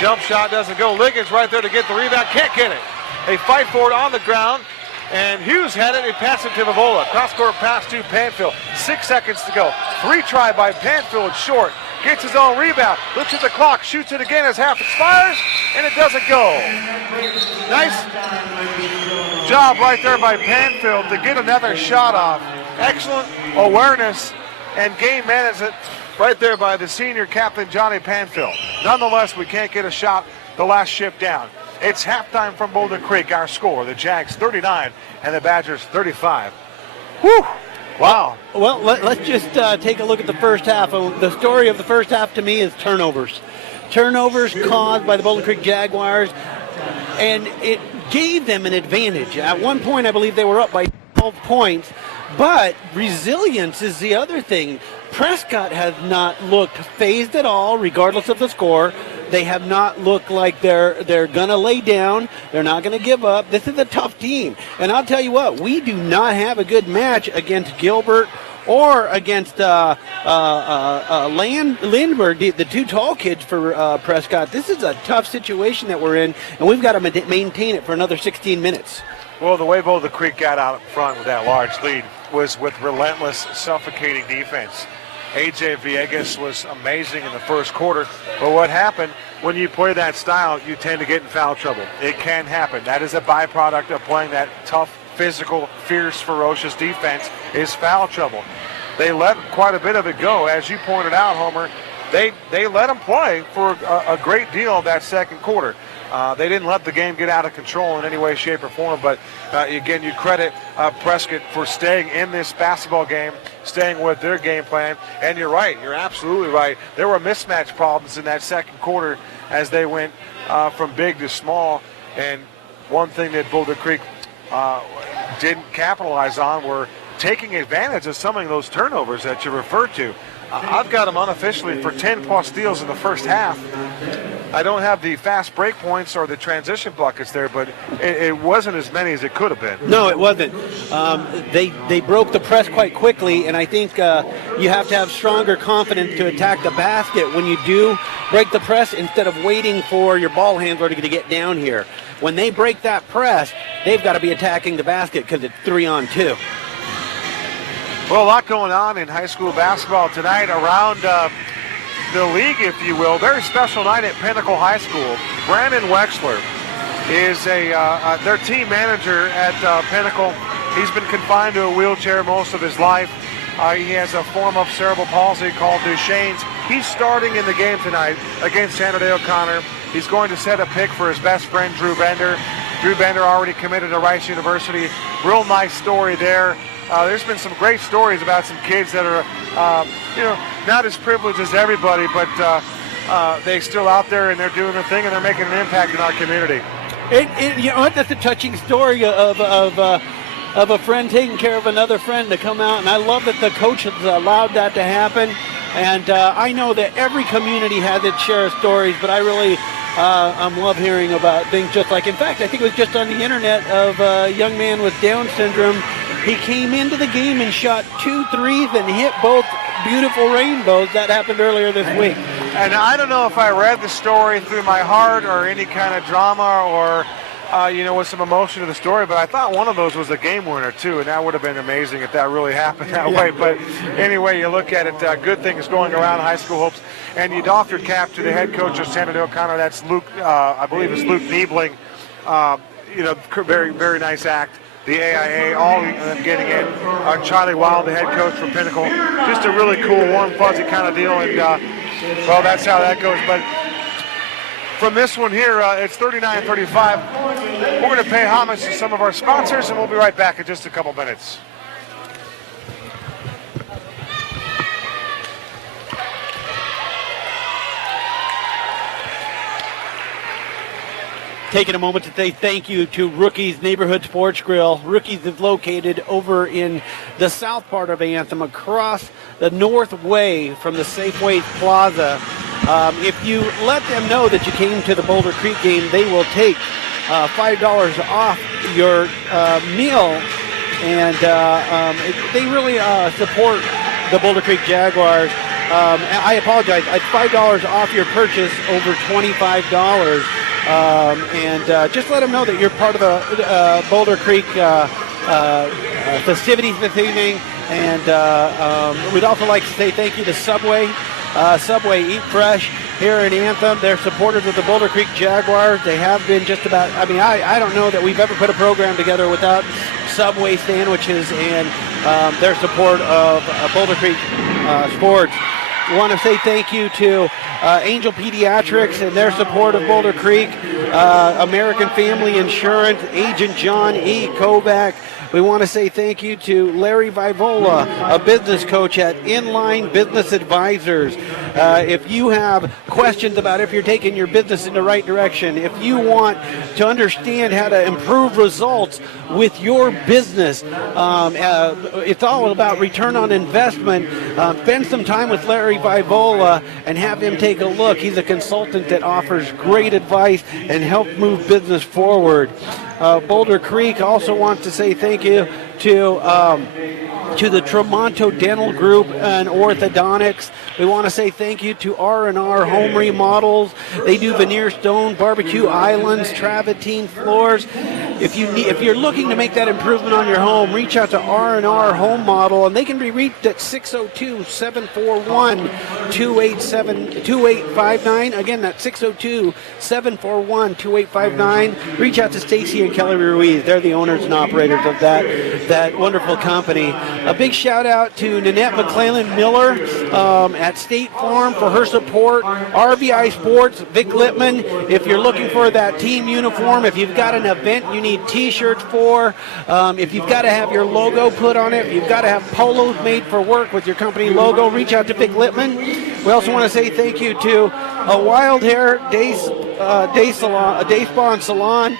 jump shot doesn't go. Liggins right there to get the rebound. Can't get it. They fight for it on the ground. And Hughes had it. He passed it to Vavola. Cross-court pass to Panfill. 6 seconds to go. 3 try by Panfill. It's short. Gets his own rebound. Looks at the clock. Shoots it again as half expires. And it doesn't go. Nice job right there by Panfill to get another shot off. Excellent awareness and game management right there by the senior captain, Johnny Panfill. Nonetheless, we can't get a shot the last shift down. It's halftime from Boulder Creek. Our score, the Jags 39 and the Badgers 35. Whew. Wow. Well, let's just take a look at the first half. The story of the first half to me is turnovers. Turnovers caused by the Boulder Creek Jaguars, and it gave them an advantage. At one point, I believe they were up by 12 points, but resilience is the other thing. Prescott has not looked phased at all, regardless of the score. They have not looked like they're going to lay down. They're not going to give up. This is a tough team. And I'll tell you what, we do not have a good match against Gilbert or against Lindbergh, the 2 tall kids for Prescott. This is a tough situation that we're in, and we've got to maintain it for another 16 minutes. Well, the way Boulder Creek got out front with that large lead was with relentless, suffocating defense. A.J. Villegas was amazing in the first quarter, but what happened when you play that style, you tend to get in foul trouble. It can happen. That is a byproduct of playing that tough, physical, fierce, ferocious defense is foul trouble. They let quite a bit of it go. As you pointed out, Homer, they let them play for a great deal of that second quarter. They didn't let the game get out of control in any way, shape, or form. But, again, you credit Prescott for staying in this basketball game, staying with their game plan. And you're right. You're absolutely right. There were mismatch problems in that second quarter as they went from big to small. And one thing that Boulder Creek didn't capitalize on were taking advantage of some of those turnovers that you referred to. I've got them unofficially for 10-plus steals in the first half. I don't have the fast break points or the transition buckets there, but it wasn't as many as it could have been. No, it wasn't. They broke the press quite quickly, and I think you have to have stronger confidence to attack the basket when you do break the press instead of waiting for your ball handler to get down here. When they break that press, they've got to be attacking the basket because it's 3-on-2. Well, a lot going on in high school basketball tonight around the league, if you will. Very special night at Pinnacle High School. Brandon Wexler is their team manager at Pinnacle. He's been confined to a wheelchair most of his life. He has a form of cerebral palsy called Duchenne's. He's starting in the game tonight against Sandra O'Connor. He's going to set a pick for his best friend, Drew Bender. Drew Bender already committed to Rice University. Real nice story there. There's been some great stories about some kids that are, not as privileged as everybody, but they're still out there and they're doing their thing and they're making an impact in our community. That's a touching story of a friend taking care of another friend to come out, and I love that the coach has allowed that to happen. And I know that every community has its share of stories, but I really love hearing about things just like, in fact, I think it was just on the internet of a young man with Down syndrome. He came into the game and shot 2 threes and hit both beautiful rainbows. That happened earlier this week. And I don't know if I read the story through my heart or any kind of drama or with some emotion to the story, but I thought one of those was a game winner too, and that would have been amazing if that really happened that way. But anyway, you look at it, good things going around high school hopes, and you doff your cap to the head coach of San Antonio O'Connor. That's Luke, I believe it's Luke Niebling. Very, very nice act. The AIA, all of them getting in. Charlie Wild, the head coach from Pinnacle. Just a really cool, warm, fuzzy kind of deal, and well, that's how that goes. But from this one here, it's 39-35. We're going to pay homage to some of our sponsors, and we'll be right back in just a couple minutes. Taking a moment to say thank you to Rookies Neighborhood Sports Grill. Rookies is located over in the south part of Anthem, across the north way from the Safeway Plaza. If you let them know that you came to the Boulder Creek game, they will take $5 off your meal, and they really support the Boulder Creek Jaguars. I apologize, $5 off your purchase over $25. Just let them know that you're part of the Boulder Creek festivities this evening. And we'd also like to say thank you to Subway. Subway Eat Fresh here in Anthem. They're supporters of the Boulder Creek Jaguars. They have been just about, I don't know that we've ever put a program together without Subway sandwiches and their support of Boulder Creek sports. I want to say thank you to Angel Pediatrics and their support of Boulder Creek, American Family Insurance, Agent John E. Kovac. We want to say thank you to Larry Vivola, a business coach at Inline Business Advisors. If you have questions about if you're taking your business in the right direction, if you want to understand how to improve results with your business, it's all about return on investment. Spend some time with Larry Vivola and have him take a look. He's a consultant that offers great advice and help move business forward. Boulder Creek also wants to say thank you to the Tremonto Dental Group and Orthodontics. We want to say thank you to R&R Home Remodels. They do veneer stone, barbecue islands, travertine floors. If you're looking to make that improvement on your home, reach out to R&R Home Model, and they can be reached at 602-741-2859. Again, that's 602-741-2859. Reach out to Stacy and Kelly Ruiz. They're the owners and operators of that wonderful company. A big shout out to Nanette McClellan Miller at State Farm for her support. RBI Sports, Vic Littman. If you're looking for that team uniform, if you've got an event you need t-shirts for, if you've got to have your logo put on it, if you've got to have polos made for work with your company logo, reach out to Vic Littman. We also want to say thank you to Wild Hair Day Spa and Salon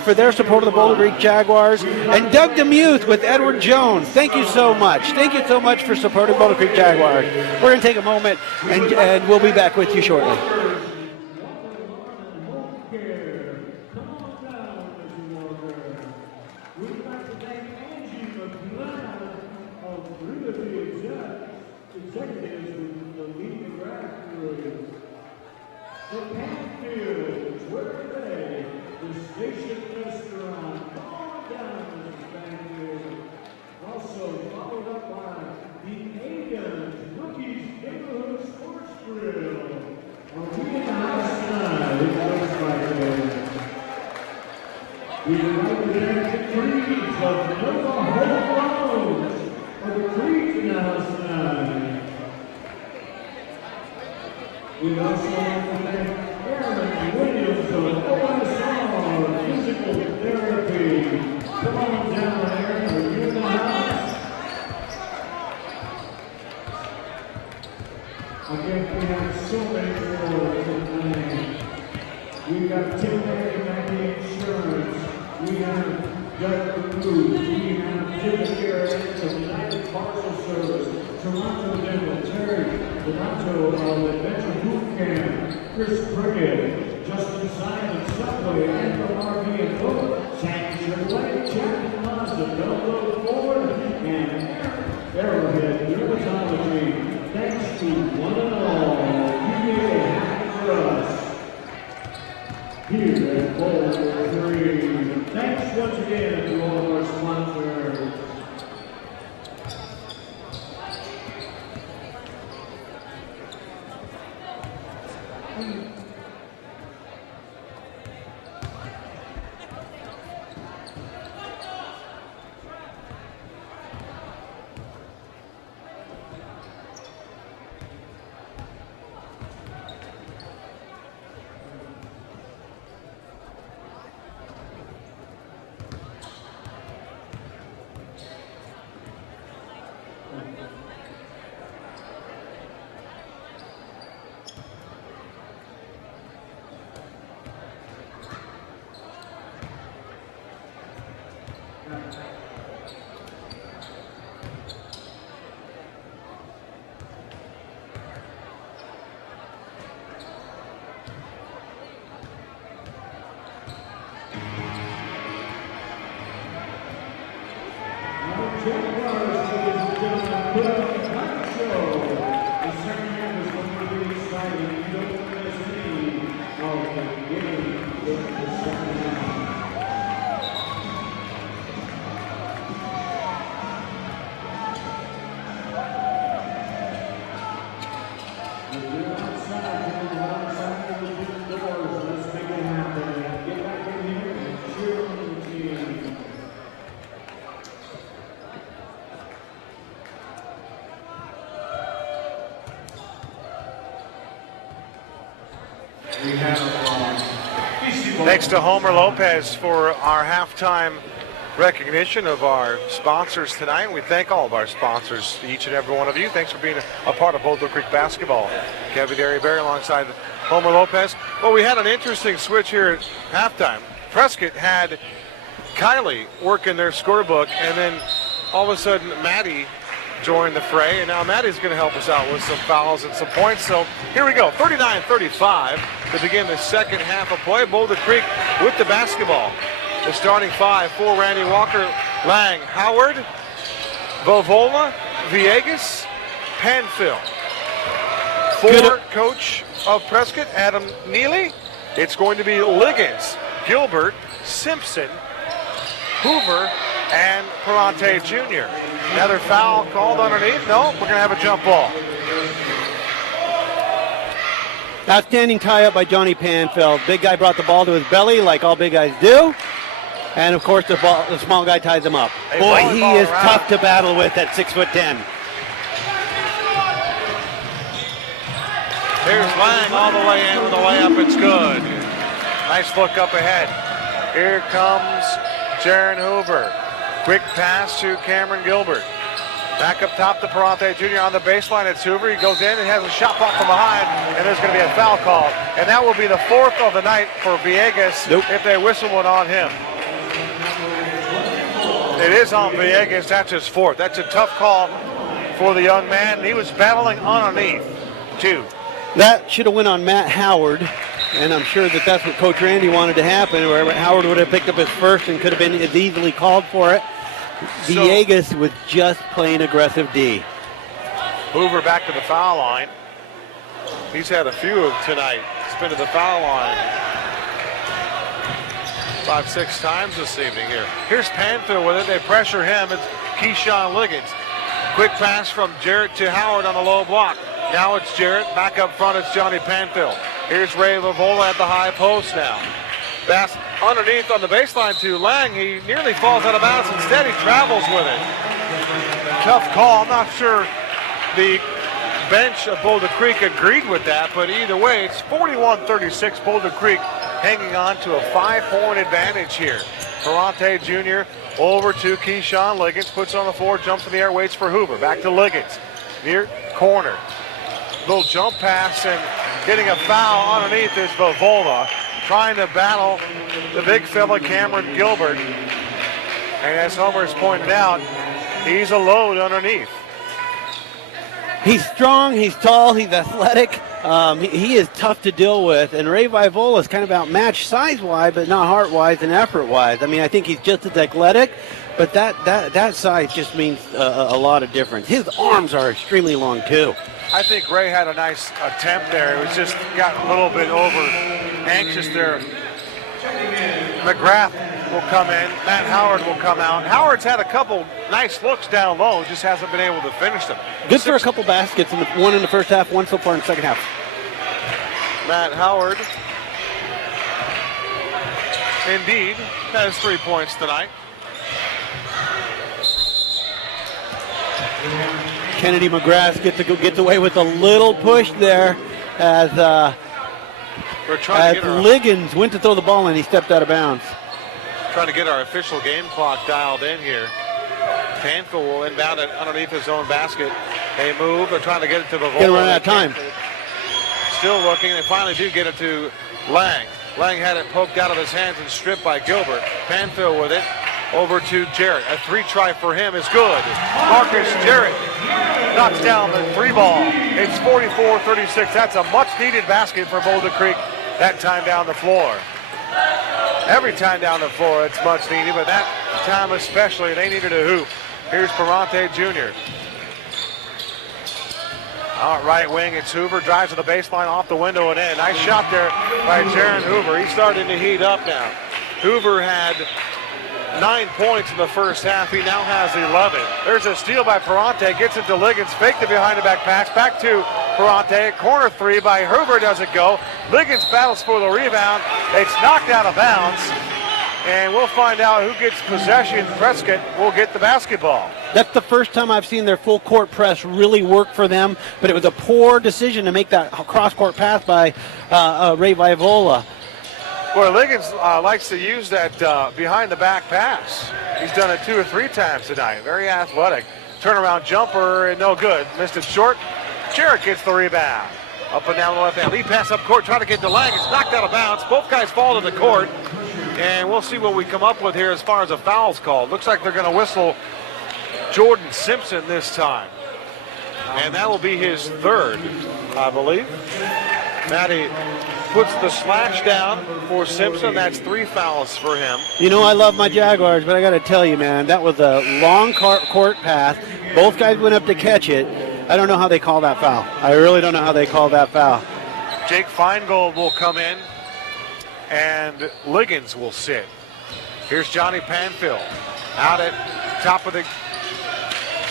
for their support of the Boulder Creek Jaguars, and Doug DeMuth with Edward Jones. Thank you so much. Thank you so much for supporting Boulder Creek Jaguars. We're going to take a moment, and we'll be back with you shortly. We also want to thank Aaron Williams of OSR Physical Therapy. Come on down, Aaron. Are you in the house? Again, we have so many more tonight. We've got Tim Mary Insurance. We have Doug Cruz. We have Jim Garrett of United Parcel Service. Toronto Dental, Terry Toronto Adventure Boot Camp, Chris Prickett, Justin Simon, Subway, Anthem RV and Boat, Sanction Light, Champion Mazda, Bellroad Ford, and Arrowhead Dermatology. Thanks to one and all. You made it happen for us here at Boulder Creek. once again to all of our sponsors. Thanks to Homer Lopez for our halftime recognition of our sponsors tonight. We thank all of our sponsors, each and every one of you. Thanks for being a part of Boulder Creek basketball. Kevin Derryberry alongside Homer Lopez. Well, we had an interesting switch here at halftime. Prescott had Kylie working their scorebook, and then all of a sudden Maddie joined the fray, and now Maddie's going to help us out with some fouls and some points. So here we go, 39-35 to begin the second half of play. Boulder Creek with the basketball. The starting five for Randy Walker: Lang, Howard, Vovola, Villegas, Panfill. For coach of Prescott, Adam Neely, it's going to be Liggins, Gilbert, Simpson, Hoover, and Perante Jr. Another foul called underneath. No, we're going to have a jump ball. Outstanding tie-up by Johnny Panfill. Big guy brought the ball to his belly like all big guys do. And, of course, the small guy ties him up. Boy, he is tough to battle with at 6'10". Here's Lang all the way in with the layup. It's good. Nice look up ahead. Here comes Jaron Hoover. Quick pass to Cameron Gilbert. Back up top to Perante Jr. on the baseline. It's Hoover. He goes in and has a shot block from behind, and there's going to be a foul call. And that will be the fourth of the night for Villegas if they whistle one on him. It is on Villegas. That's his fourth. That's a tough call for the young man. He was battling underneath, too. That should have went on Matt Howard, and I'm sure that that's what Coach Randy wanted to happen, where Howard would have picked up his first and could have been as easily called for it. Villegas was just playing aggressive D. Hoover back to the foul line. He's had a few of tonight. He's been to the foul line 5-6 times this evening here. Here's Panfill with it. They pressure him. It's Keyshawn Liggins. Quick pass from Jarrett to Howard on the low block. Now it's Jarrett. Back up front, it's Johnny Panfill. Here's Ray Vovola at the high post now. Pass underneath on the baseline to Lang. He nearly falls out of bounds. Instead, he travels with it. Tough call. I'm not sure the bench of Boulder Creek agreed with that, but either way, it's 41-36. Boulder Creek hanging on to a 5-point advantage here. Perante Jr. over to Keyshawn Liggins. Puts on the floor, jumps in the air, waits for Hoover. Back to Liggins. Near corner. Little jump pass, and getting a foul underneath is Vovola. Trying to battle the big fella Cameron Gilbert. And as Homer has pointed out, he's a load underneath. He's strong, he's tall, he's athletic. He is tough to deal with. And Ray Vovola is kind of outmatched size-wise, but not heart-wise and effort-wise. I mean, I think he's just as athletic, but that size just means a lot of difference. His arms are extremely long, too. I think Ray had a nice attempt there. It was just got a little bit over anxious there. McGrath will come in. Matt Howard will come out. Howard's had a couple nice looks down low, just hasn't been able to finish them. Good for a couple baskets, one in the first half, one so far in the second half. Matt Howard, indeed, has 3 points tonight. Kennedy McGrath gets away with a little push there as Liggins went to throw the ball and he stepped out of bounds. Trying to get our official game clock dialed in here. Panfield will inbound it underneath his own basket. They move. They're trying to get it to Vavola. Gonna run out of time. Still looking. They finally do get it to Lang. Lang had it poked out of his hands and stripped by Gilbert. Panfield with it. Over to Jarrett. A 3-try for him is good. Marcus Jarrett knocks down the 3 ball. It's 44-36. That's a much-needed basket for Boulder Creek that time down the floor. Every time down the floor it's much needed, but that time especially they needed a hoop. Here's Perante Jr. Out right wing, it's Hoover, drives to the baseline, off the window and in. Nice shot there by Jaron Hoover. He's starting to heat up now. Hoover had 9 points in the first half. He now has 11. There's a steal by Perante. Gets it to Liggins. Faked it behind the back pass. Back to Perante. Corner 3 by Hoover doesn't go. Liggins battles for the rebound. It's knocked out of bounds. And we'll find out who gets possession. Prescott will get the basketball. That's the first time I've seen their full court press really work for them, but it was a poor decision to make that cross-court pass by Ray Vaivola. Boy, Liggins likes to use that behind the back pass. He's done it 2 or 3 times tonight. Very athletic. Turnaround jumper and no good. Missed it short. Jarrett gets the rebound. Up and down the left hand. Lead pass up court, trying to get to Lang. It's knocked out of bounds. Both guys fall to the court. And we'll see what we come up with here as far as a foul's called. Looks like they're going to whistle Jordan Simpson this time. And that will be his 3rd, I believe. Matty puts the slash down for Simpson. That's 3 fouls for him. You know, I love my Jaguars, but I got to tell you, man, that was a long court pass. Both guys went up to catch it. I don't know how they call that foul. I really don't know how they call that foul. Jake Feingold will come in, and Liggins will sit. Here's Johnny Panfield out at top of the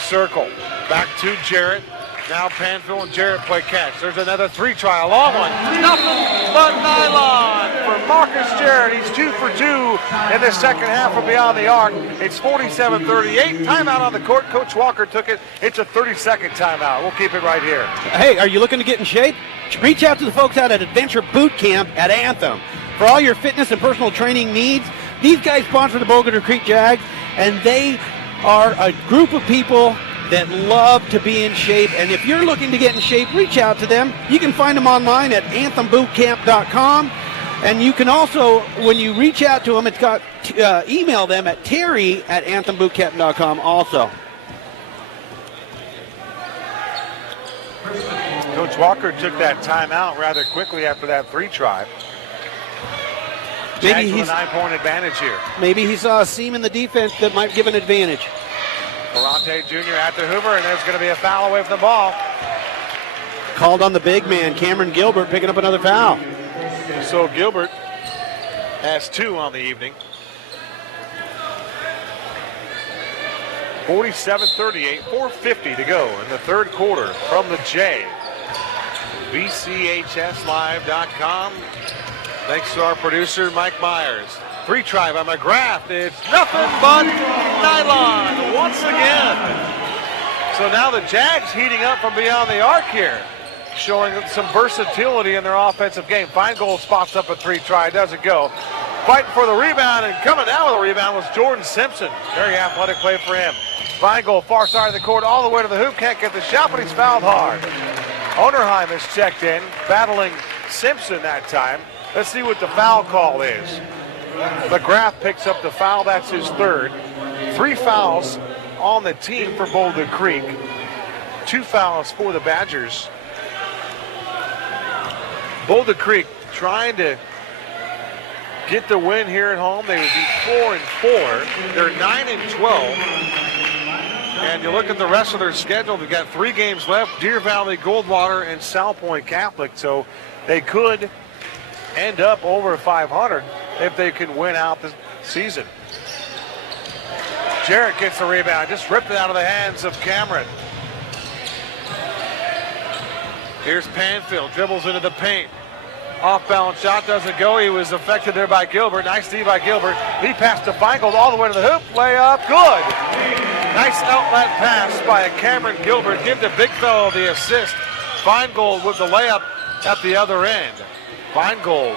circle. Back to Jarrett. Now Panfield and Jarrett play catch. There's another 3-try, a long one. Nothing but nylon for Marcus Jarrett. He's 2 for 2 in the second half from beyond the arc. It's 47-38. Timeout on the court. Coach Walker took it. It's a 30-second timeout. We'll keep it right here. Hey, are you looking to get in shape? Reach out to the folks out at Adventure Boot Camp at Anthem. For all your fitness and personal training needs, these guys sponsor the Boulder Creek Jags, and they are a group of people that love to be in shape. And if you're looking to get in shape, reach out to them. You can find them online at anthembootcamp.com. And you can also, when you reach out to them, it's got email them at terry@anthembootcamp.com also. Coach Walker took that timeout rather quickly after that 3-try. Jags with a 9-point advantage here. Maybe he saw a seam in the defense that might give an advantage. Perante Jr. after Hoover, and there's going to be a foul away from the ball. Called on the big man, Cameron Gilbert, picking up another foul. So Gilbert has 2 on the evening. 47-38, 4:50 to go in the 3rd quarter from the J. VCHSLive.com. Thanks to our producer, Mike Myers. 3-try by McGrath. It's nothing but nylon once again. So now the Jags heating up from beyond the arc here, showing some versatility in their offensive game. Feingold spots up a 3-try, doesn't go. Fighting for the rebound, and coming down with the rebound was Jordan Simpson. Very athletic play for him. Feingold, far side of the court, all the way to the hoop. Can't get the shot, but he's fouled hard. Onerheim is checked in, battling Simpson that time. Let's see what the foul call is. McGrath picks up the foul. That's his 3rd. 3 fouls on the team for Boulder Creek. 2 fouls for the Badgers. Boulder Creek trying to get the win here at home. They would be 4-4. They're 9-12. And you look at the rest of their schedule, they've got 3 games left: Deer Valley, Goldwater, and South Point Catholic. So they could end up over 500 if they can win out season. Jarrett gets the rebound, just ripped it out of the hands of Cameron. Here's Panfill, dribbles into the paint. Off-balance shot doesn't go. He was affected there by Gilbert. Nice D by Gilbert. He passed to Feingold all the way to the hoop. Layup, good. Nice outlet pass by Cameron Gilbert. Give the big fellow the assist. Feingold with the layup at the other end. Feingold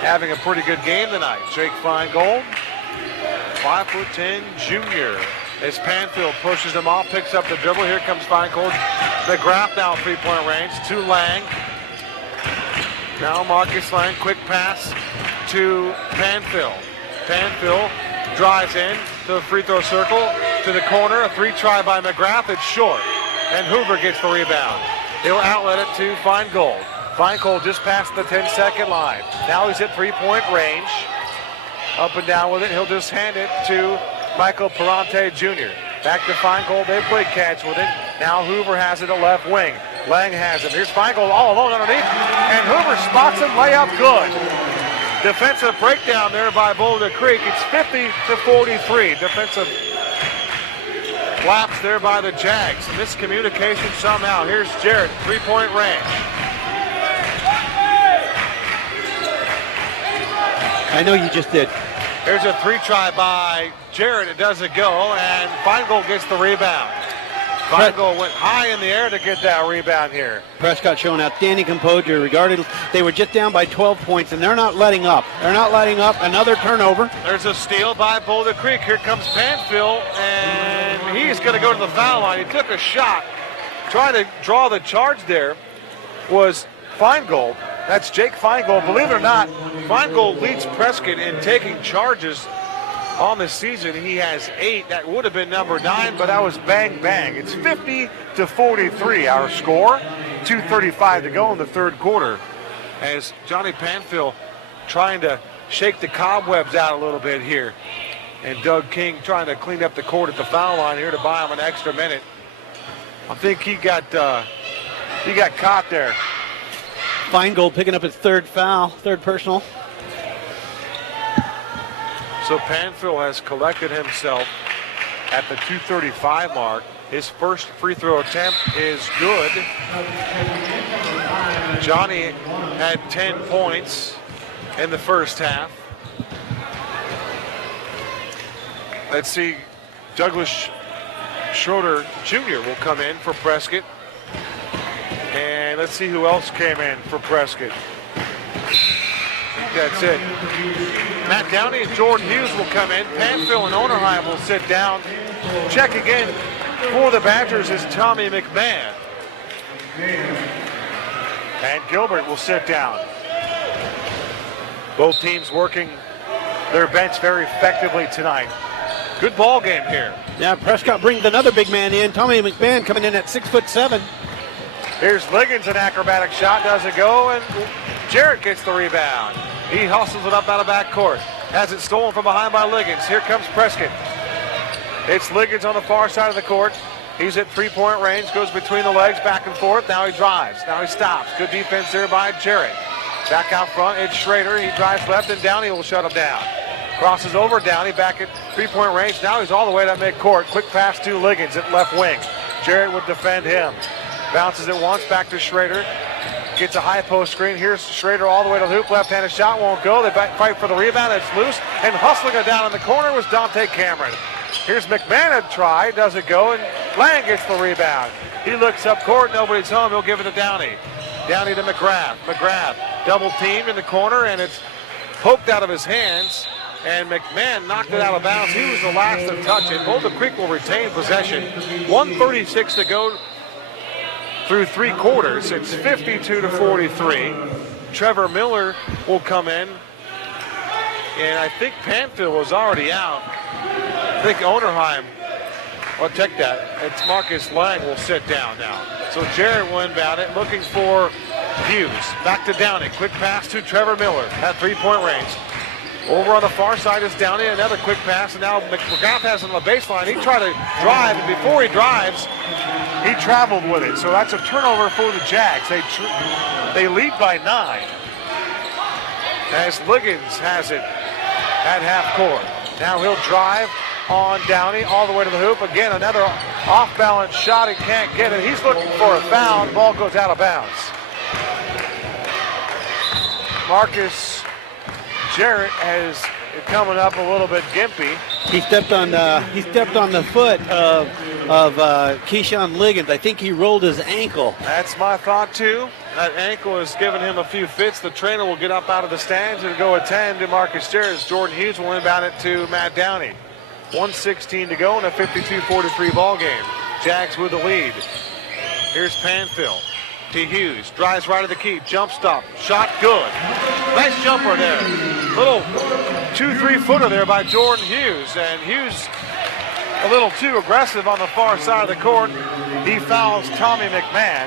having a pretty good game tonight. Jake Feingold, 5'10" junior. As Panfill pushes him off, picks up the dribble. Here comes Feingold. McGrath now three-point range to Lang. Now Marcus Lang, quick pass to Panfill. Panfill drives in to the free throw circle, to the corner. A three-try by McGrath. It's short, and Hoover gets the rebound. He'll outlet it to Feingold. Feingold just past the 10-second line. Now he's at three-point range. Up and down with it. He'll just hand it to Michael Perante Jr. Back to Feingold. They play catch with it. Now Hoover has it at left wing. Lang has him. Here's Feingold all alone underneath. And Hoover spots him. Layup good. Defensive breakdown there by Boulder Creek. It's 50-43. Defensive lapse there by the Jags. Miscommunication somehow. Here's Jarrett. Three-point range. I know you just did. There's a three-try by Jarrett. It doesn't go, and Feingold gets the rebound. Feingold went high in the air to get that rebound here. Prescott showing outstanding composure. Regarded, they were just down by 12 points, and they're not letting up. They're not letting up. Another turnover. There's a steal by Boulder Creek. Here comes Panfill, and he's going to go to the foul line. He took a shot. Trying to draw the charge there was Feingold. That's Jake Feingold. Believe it or not, Feingold leads Prescott in taking charges on the season. He has 8. That would have been number 9, but that was bang, bang. It's 50-43, our score. 2:35 to go in the third quarter. As Johnny Panfill trying to shake the cobwebs out a little bit here. And Doug King trying to clean up the court at the foul line here to buy him an extra minute. I think he got caught there. Feingold picking up his third foul, third personal. So Panfill has collected himself at the 2:35 mark. His first free throw attempt is good. Johnny had 10 points in the first half. Let's see, Douglas Schroeder Jr. will come in for Prescott. And let's see who else came in for Prescott. That's it. Matt Downey and Jordan Hughes will come in. Panfill and Onerheim will sit down. Checking in for the Badgers is Tommy McMahon. And Gilbert will sit down. Both teams working their bench very effectively tonight. Good ball game here. Yeah, Prescott brings another big man in. Tommy McMahon coming in at 6'7". Here's Liggins, an acrobatic shot, doesn't go, and Jarrett gets the rebound. He hustles it up out of backcourt. Has it stolen from behind by Liggins. Here comes Prescott. It's Liggins on the far side of the court. He's at three-point range, goes between the legs, back and forth. Now he drives. Now he stops. Good defense there by Jarrett. Back out front, it's Schrader. He drives left, and Downey will shut him down. Crosses over Downey, back at three-point range. Now he's all the way to midcourt. Quick pass to Liggins at left wing. Jarrett would defend him. Bounces it once, back to Schrader. Gets a high post screen. Here's Schrader all the way to the hoop. Left-handed shot won't go. They fight for the rebound. It's loose. And hustling it down in the corner was Dante Cameron. Here's McMahon a try. Doesn't go. And Lang gets the rebound. He looks up court. Nobody's home. He'll give it to Downey. Downey to McGrath. McGrath double teamed in the corner. And it's poked out of his hands. And McMahon knocked it out of bounds. He was the last to touch it. Boulder Creek will retain possession. 1:36 to go through three quarters. It's 52-43. Trevor Miller will come in. And I think Panfill was already out. I think Onerheim, I'll take that. It's Marcus Lang will sit down now. So Jarrett will inbound it, looking for Hughes. Back to Downey. Quick pass to Trevor Miller at three-point range. Over on the far side is Downey. Another quick pass, and now McGrath has it on the baseline. He tried to drive, and before he drives, he traveled with it. So that's a turnover for the Jags. They lead by 9. As Liggins has it at half court. Now he'll drive on Downey all the way to the hoop. Again, another off-balance shot. He can't get it. He's looking for a foul. The ball goes out of bounds. Marcus Jarrett has coming up a little bit gimpy. He stepped on the foot of Keyshawn Liggins. I think he rolled his ankle. That's my thought too. That ankle has given him a few fits. The trainer will get up out of the stands and go attend to Marcus Jarrett. Jordan Hughes will inbound it to Matt Downey. 1:16 to go in a 52-43 ball game. Jags with the lead. Here's Panfill to Hughes. Drives right of the key. Jump stop. Shot good. Nice jumper there. Little 2-3 footer there by Jordan Hughes. And Hughes a little too aggressive on the far side of the court. He fouls Tommy McMahon.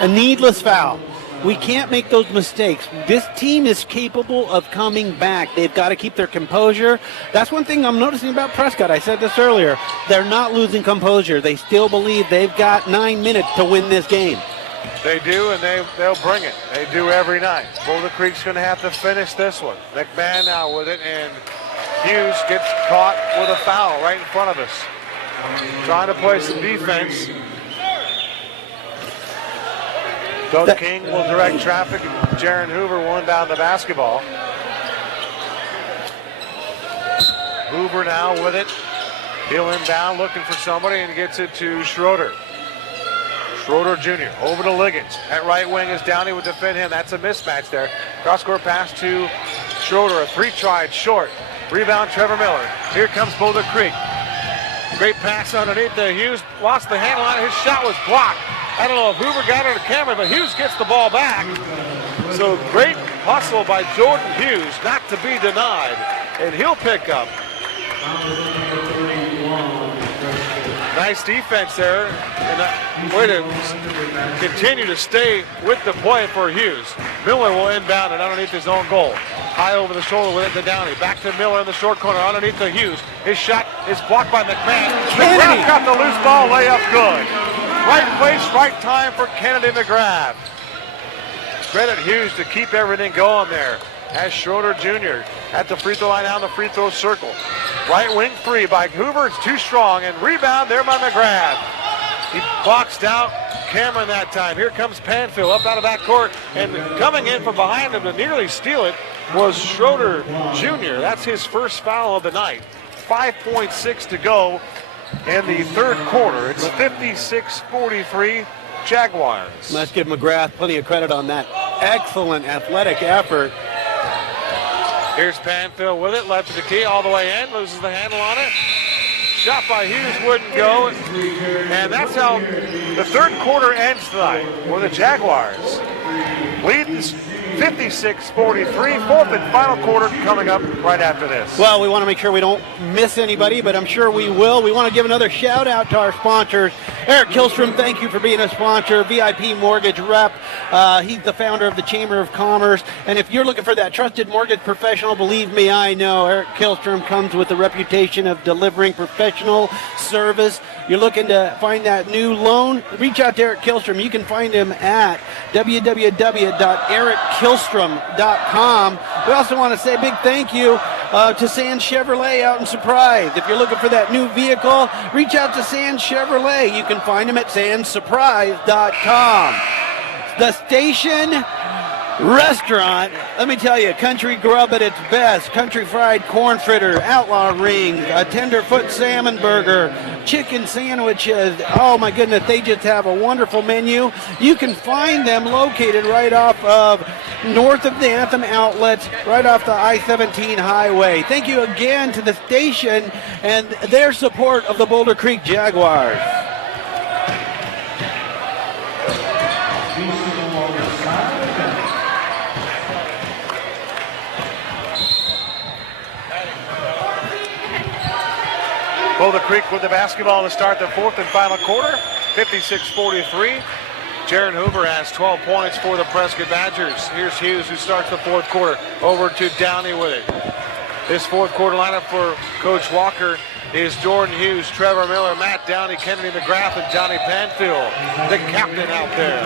A needless foul. We can't make those mistakes. This team is capable of coming back. They've got to keep their composure. That's one thing I'm noticing about Prescott. I said this earlier. They're not losing composure. They still believe they've got 9 minutes to win this game. They do, and they'll bring it. They do every night. Boulder Creek's going to have to finish this one. McMahon now with it, and Hughes gets caught with a foul right in front of us. Trying to play some defense. Doug King will direct traffic, and Jaron Hoover will inbound the basketball. Hoover now with it. He'll inbound, looking for somebody, and gets it to Schroeder. Schroeder Jr. over to Liggins. At right wing is Downey would defend him. That's a mismatch there. Cross-court pass to Schroeder. A three tried short. Rebound Trevor Miller. Here comes Boulder Creek. Great pass underneath there. Hughes lost the handle on it. His shot was blocked. I don't know if Hoover got it or Cameron, but Hughes gets the ball back. So great hustle by Jordan Hughes, not to be denied. And he'll pick up. Nice defense there. And a way to continue to stay with the play for Hughes. Miller will inbound it underneath his own goal. High over the shoulder with it to Downey. Back to Miller in the short corner underneath to Hughes. His shot is blocked by McMahon. McGrath got the loose ball layup good. Right place, right time for Kennedy McGrath. Credit Hughes to keep everything going there. As Schroeder Jr. at the free throw line down the free throw circle. Right wing three by Hoover. It's too strong. And rebound there by McGrath. He boxed out Cameron that time. Here comes Panfill up out of backcourt. And coming in from behind him to nearly steal it was Schroeder Jr. That's his first foul of the night. 5.6 to go in the third quarter. It's 56-43 Jaguars. Let's give McGrath plenty of credit on that excellent athletic effort. Here's Panfill with it, left to the key, all the way in, loses the handle on it. Shot by Hughes wouldn't go, and that's how the third quarter ends tonight for the Jaguars. Lead is 56-43, fourth and final quarter coming up right after this. Well, we want to make sure we don't miss anybody, but I'm sure we will. We want to give another shout out to our sponsors. Eric Kilstrom, thank you for being a sponsor. VIP Mortgage Rep. He's the founder of the Chamber of Commerce. And if you're looking for that trusted mortgage professional, believe me, I know Eric Kilstrom comes with the reputation of delivering professional service. You're looking to find that new loan? Reach out to Eric Kilstrom. You can find him at www.erickilstrom.com. We also want to say a big thank you to Sands Chevrolet out in Surprise. If you're looking for that new vehicle, reach out to Sands Chevrolet. You can find them at sandssurprise.com. The Station Restaurant, let me tell you, country grub at its best. Country fried corn fritter, outlaw rings, a tenderfoot salmon burger, chicken sandwiches. Oh my goodness, they just have a wonderful menu. You can find them located right off of north of the Anthem Outlets, right off the I-17 highway. Thank you again to the station and their support of the Boulder Creek Jaguars. Boulder Creek with the basketball to start the fourth and final quarter, 56-43. Jaron Hoover has 12 points for the Prescott Badgers. Here's Hughes who starts the fourth quarter. Over to Downey with it. This fourth quarter lineup for Coach Walker is Jordan Hughes, Trevor Miller, Matt Downey, Kennedy McGrath, and Johnny Panfill, the captain out there.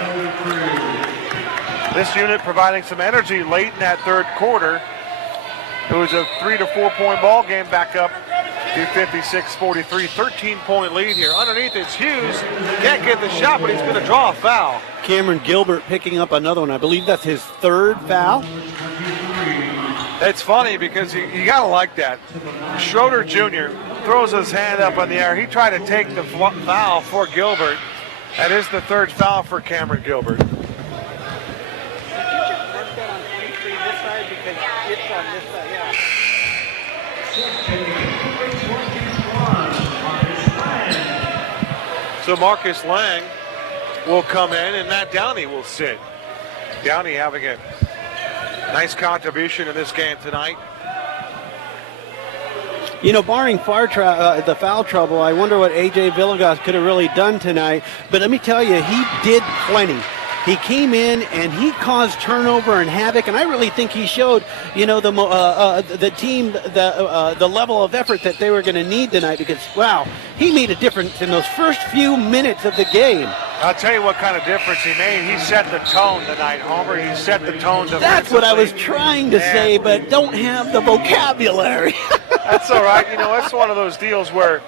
This unit providing some energy late in that third quarter. It was a 3 to 4 point ball game, back up to 56-43, 13-point lead here. Underneath it's Hughes, can't get the shot, but he's going to draw a foul. Cameron Gilbert picking up another one. I believe that's his third foul. It's funny because you got to like that. Schroeder Jr. throws his hand up in the air. He tried to take the foul for Gilbert. That is the third foul for Cameron Gilbert. So Marcus Lang will come in and Matt Downey will sit. Downey having a nice contribution in this game tonight. You know, barring the foul trouble, I wonder what A.J. Villegas could have really done tonight. But let me tell you, he did plenty. He came in and he caused turnover and havoc, and I really think he showed, you know, the team the level of effort that they were going to need tonight, because, wow, he made a difference in those first few minutes of the game. I'll tell you what kind of difference he made. He set the tone tonight, Homer. He set the tone. That's what I was trying to say, but don't have the vocabulary. That's all right. You know, that's one of those deals where,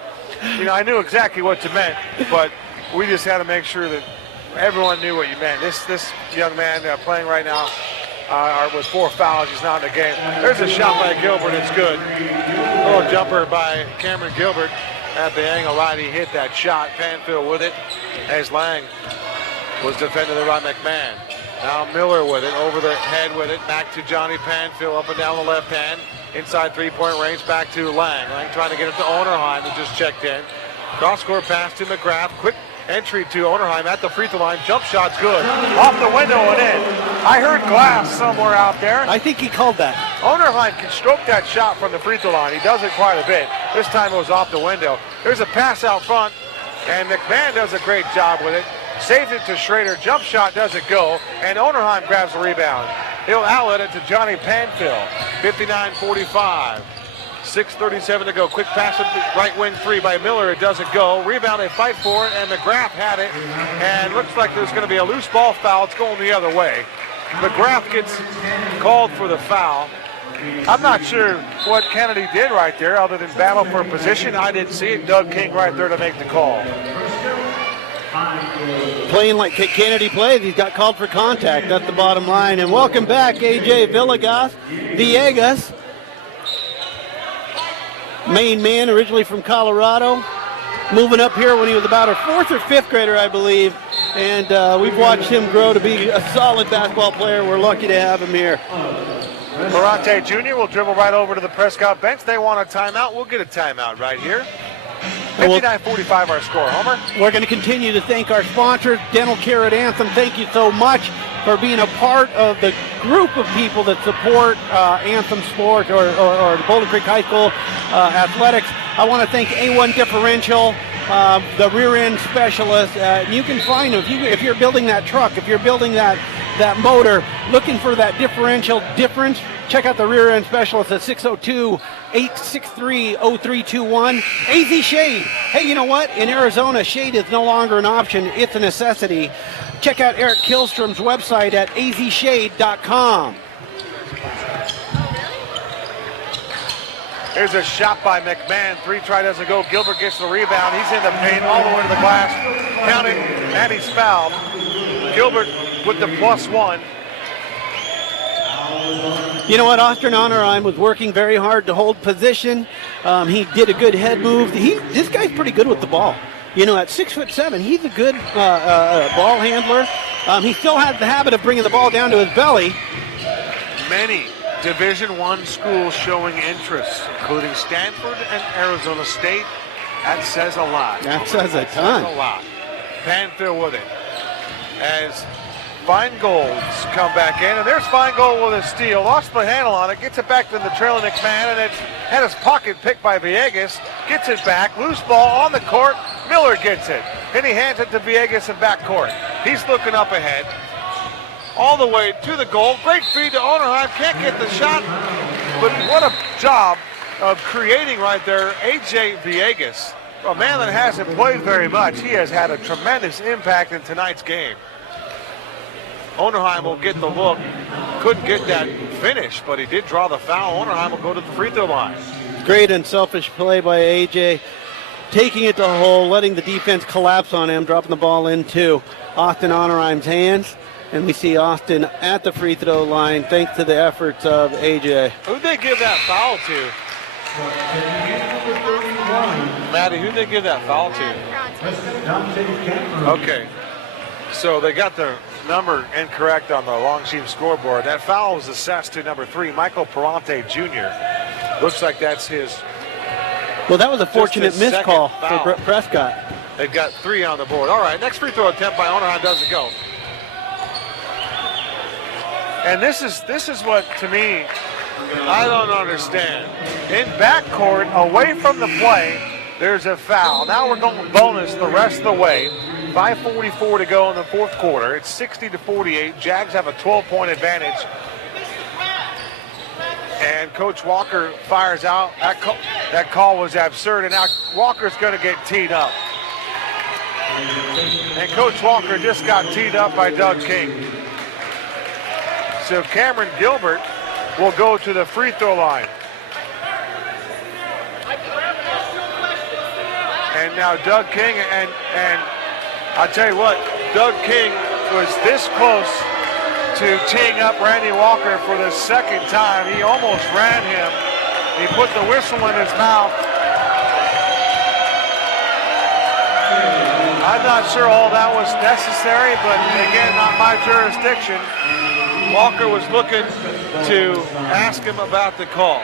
you know, I knew exactly what you meant, but we just had to make sure that everyone knew what you meant. This young man playing right now with 4 fouls. He's not in the game. There's a shot by Gilbert. It's good. A little jumper by Cameron Gilbert at the angle right. He hit that shot. Panfield with it as Lang was defended by McMahon. Now Miller with it, over the head with it, back to Johnny Panfield, up and down the left hand. Inside 3-point range, back to Lang. Lang trying to get it to Onerheim, who just checked in. Cross-court pass to McGrath. Quick entry to Onerheim at the free throw line. Jump shot's good. Off the window and in. I heard glass somewhere out there. I think he called that. Onerheim can stroke that shot from the free throw line. He does it quite a bit. This time it was off the window. There's a pass out front, and McMahon does a great job with it. Saves it to Schrader. Jump shot doesn't go, and Onerheim grabs the rebound. He'll outlet it to Johnny Panfield. 59-45. 6:37 to go. Quick pass at the right wing three by Miller. It doesn't go. Rebound, they fight for it, and McGrath had it. And looks like there's going to be a loose ball foul. It's going the other way. McGrath gets called for the foul. I'm not sure what Kennedy did right there other than battle for position. I didn't see it. Doug King right there to make the call. Playing like Kennedy plays, he's got called for contact. That's the bottom line. And welcome back, A.J. Villegas. Maine man, originally from Colorado, moving up here when he was about a 4th or 5th grader, I believe, and we've watched him grow to be a solid basketball player. We're lucky to have him here. Ferrante Jr. will dribble right over to the Prescott bench. They want a timeout. We'll get a timeout right here. 59-45 our score. Homer? We're going to continue to thank our sponsors, Dental Care at Anthem. Thank you so much for being a part of the group of people that support Anthem Sport or Boulder Creek High School athletics. I want to thank A1 Differential, the rear end specialist. You can find them if you're building that truck, if you're building that motor, looking for that differential difference. Check out the rear end specialist at 602-863-0321. AZ Shade. Hey, you know what? In Arizona, shade is no longer an option. It's a necessity. Check out Eric Killstrom's website at azshade.com. Here's a shot by McMahon. 3 try doesn't go. Gilbert gets the rebound. He's in the paint all the way to the glass. Count it, and he's fouled. Gilbert with the +1. You know what? Austin Onerheim was working very hard to hold position. He did a good head move. This guy's pretty good with the ball. You know, at 6'7", he's a good ball handler. He still has the habit of bringing the ball down to his belly. Many Division I schools showing interest, including Stanford and Arizona State. That says a lot. That says a ton. Says a lot. Panfield with it. As Feingold's come back in, and there's Feingold with a steal. Lost the handle on it, gets it back to the trailing McMahon, and it's had his pocket picked by Villegas. Gets it back, loose ball on the court. Miller gets it, and he hands it to Villegas in backcourt. He's looking up ahead, all the way to the goal. Great feed to Onerheim, can't get the shot, but what a job of creating right there. A.J. Villegas, a man that hasn't played very much, he has had a tremendous impact in tonight's game. Onerheim will get the look. Couldn't get that finish, but he did draw the foul. Onerheim will go to the free throw line. Great unselfish play by AJ. Taking it to the hole, letting the defense collapse on him, dropping the ball into Austin Onerheim's hands. And we see Austin at the free throw line thanks to the efforts of AJ. Who'd they give that foul to? Maddie, who'd they give that foul to? Okay. So they got the number incorrect on the long team scoreboard. That foul was assessed to number 3, Michael Perante Jr. Looks like that's his. Well, that was a fortunate missed call for Prescott. They've got 3 on the board. All right, next free throw attempt by Onerheim doesn't go. And this is what, to me, I don't understand. In backcourt, away from the play, there's a foul. Now we're going bonus the rest of the way. 5:44 to go in the fourth quarter. It's 60-48. Jags have a 12-point advantage. And Coach Walker fires out. That call was absurd, and now Walker's going to get teed up. And Coach Walker just got teed up by Doug King. So Cameron Gilbert will go to the free throw line. And now Doug King, and I'll tell you what, Doug King was this close to teeing up Randy Walker for the second time. He almost ran him. He put the whistle in his mouth. I'm not sure all that was necessary, but again, not my jurisdiction. Walker was looking to ask him about the call.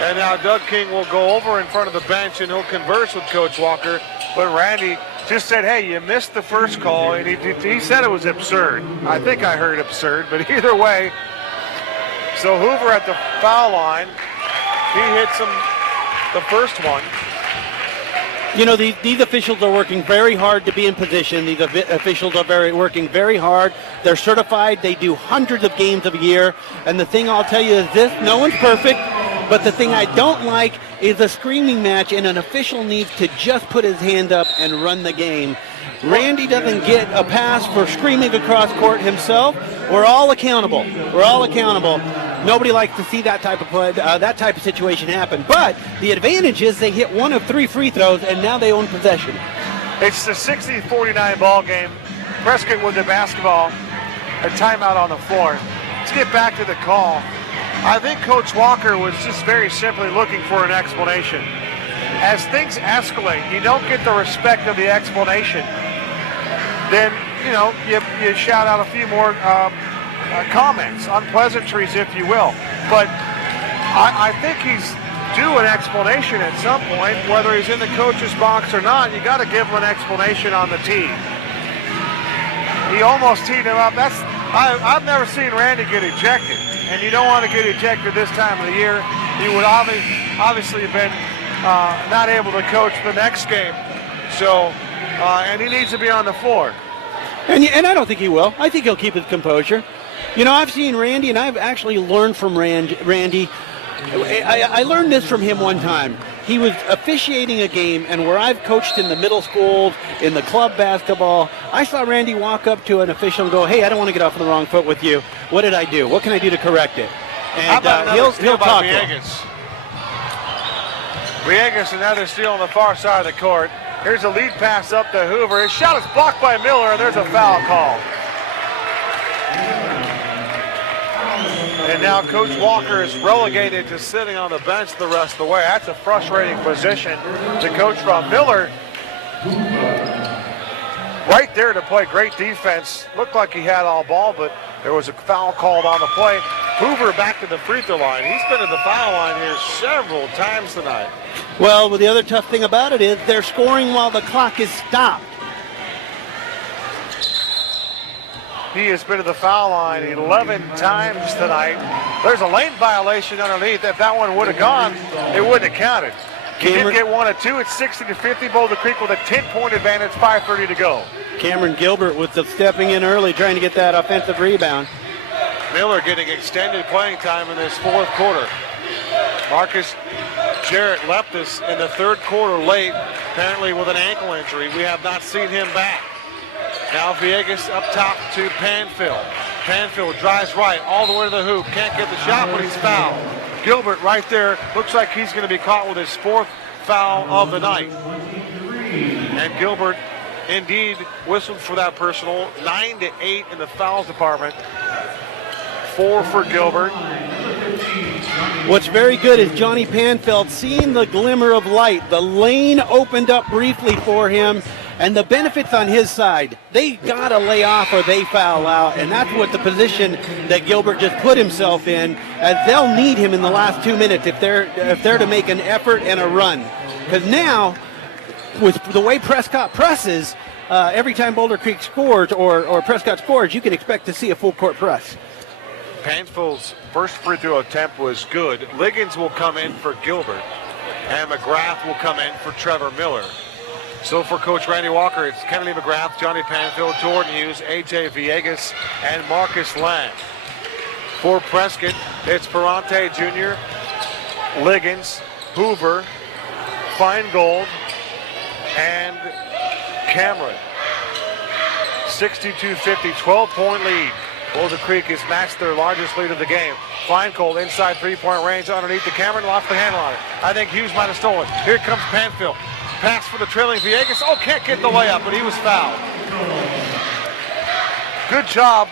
And now Doug King will go over in front of the bench and he'll converse with Coach Walker. But Randy just said, hey, you missed the first call, and he said it was absurd. I think I heard absurd, but either way. So Hoover at the foul line. He hits him the first one. You know, these officials are working very hard to be in position. These officials are working very hard. They're certified. They do hundreds of games a year. And the thing I'll tell you is this, no one's perfect, but the thing I don't like is a screaming match, and an official needs to just put his hand up and run the game. Randy doesn't get a pass for screaming across court himself. We're all accountable. We're all accountable. Nobody likes to see that type of play, that type of situation happen. But the advantage is they hit 1 of 3 free throws, and now they own possession. It's the 60-49 ball game. Prescott with the basketball. A timeout on the floor. Let's get back to the call. I think Coach Walker was just very simply looking for an explanation. As things escalate, you don't get the respect of the explanation. Then, you shout out a few more comments, unpleasantries, if you will. But I think he's due an explanation at some point, whether he's in the coach's box or not. You got to give him an explanation on the tee. He almost teed him up. I've never seen Randy get ejected, and you don't want to get ejected this time of the year. He would obviously have been not able to coach the next game. So, and he needs to be on the floor. And I don't think he will. I think he'll keep his composure. I've seen Randy, and I've actually learned from Randy. I learned this from him one time. He was officiating a game, and where I've coached in the middle schools, in the club basketball, I saw Randy walk up to an official and go, hey, I don't want to get off on the wrong foot with you. What did I do? What can I do to correct it? And he'll talk to him. Villegas, another steal on the far side of the court. Here's a lead pass up to Hoover. His shot is blocked by Miller, and there's a foul call. And now Coach Walker is relegated to sitting on the bench the rest of the way. That's a frustrating position to coach from. Miller right there to play great defense. Looked like he had all ball, but there was a foul called on the play. Hoover back to the free throw line. He's been at the foul line here several times tonight. Well, the other tough thing about it is they're scoring while the clock is stopped. He has been to the foul line 11 times tonight. There's a lane violation underneath. If that one would have gone, it wouldn't have counted. He did get 1 of 2. It's 60-50. Boulder Creek with a 10-point advantage, 5:30 to go. Cameron Gilbert with the stepping in early, trying to get that offensive rebound. Miller getting extended playing time in this fourth quarter. Marcus Jarrett left us in the third quarter late, apparently with an ankle injury. We have not seen him back. Now Villegas up top to Panfill. Panfield drives right all the way to the hoop. Can't get the shot, but he's fouled. Gilbert right there. Looks like he's going to be caught with his 4th foul of the night. And Gilbert indeed whistled for that personal. 9-8 in the fouls department. 4 for Gilbert. What's very good is Johnny Panfield seeing the glimmer of light. The lane opened up briefly for him, and the benefits on his side. They got to lay off or they foul out, and that's what the position that Gilbert just put himself in, as they'll need him in the last 2 minutes if they're to make an effort and a run. Because now, with the way Prescott presses, every time Boulder Creek scores or Prescott scores, you can expect to see a full court press. Panfield's first free throw attempt was good. Liggins will come in for Gilbert, and McGrath will come in for Trevor Miller. So for Coach Randy Walker, it's Kennedy McGrath, Johnny Panfield, Jordan Hughes, A.J. Villegas, and Marcus Lang. For Prescott, it's Perante Jr., Liggins, Hoover, Feingold, and Cameron. 62-50, 12-point lead. Boulder Creek has matched their largest lead of the game. Feingold inside three-point range underneath the Cameron, lost the handle on it. I think Hughes might have stolen. Here comes Panfield. Pass for the trailing Villegas. Oh, can't get the layup, but he was fouled. Good job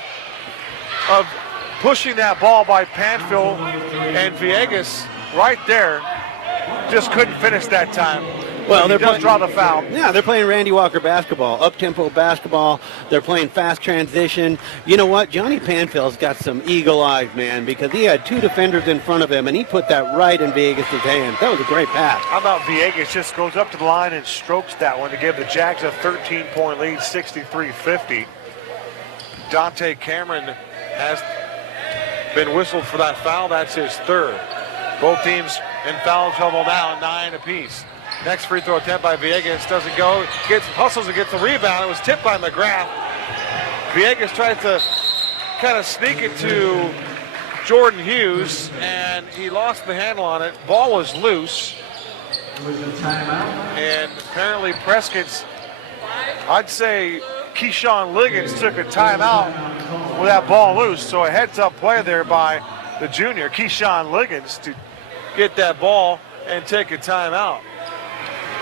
of pushing that ball by Panfield, and Villegas right there just couldn't finish that time. Well, they just draw the foul. Yeah, they're playing Randy Walker basketball, up-tempo basketball. They're playing fast transition. You know what? Johnny Panfield's got some eagle eyes, man, because he had 2 defenders in front of him, and he put that right in Villegas' hands. That was a great pass. How about Villegas just goes up to the line and strokes that one to give the Jags a 13-point lead, 63-50. Dante Cameron has been whistled for that foul. That's his 3rd. Both teams in foul trouble now, 9 apiece. Next free throw attempt by Villegas doesn't go. Hustles and gets the rebound. It was tipped by McGrath. Villegas tries to kind of sneak it to Jordan Hughes, and he lost the handle on it. Ball was loose. And apparently Prescott's, I'd say Keyshawn Liggins took a timeout with that ball loose. So a heads-up play there by the junior, Keyshawn Liggins, to get that ball and take a timeout.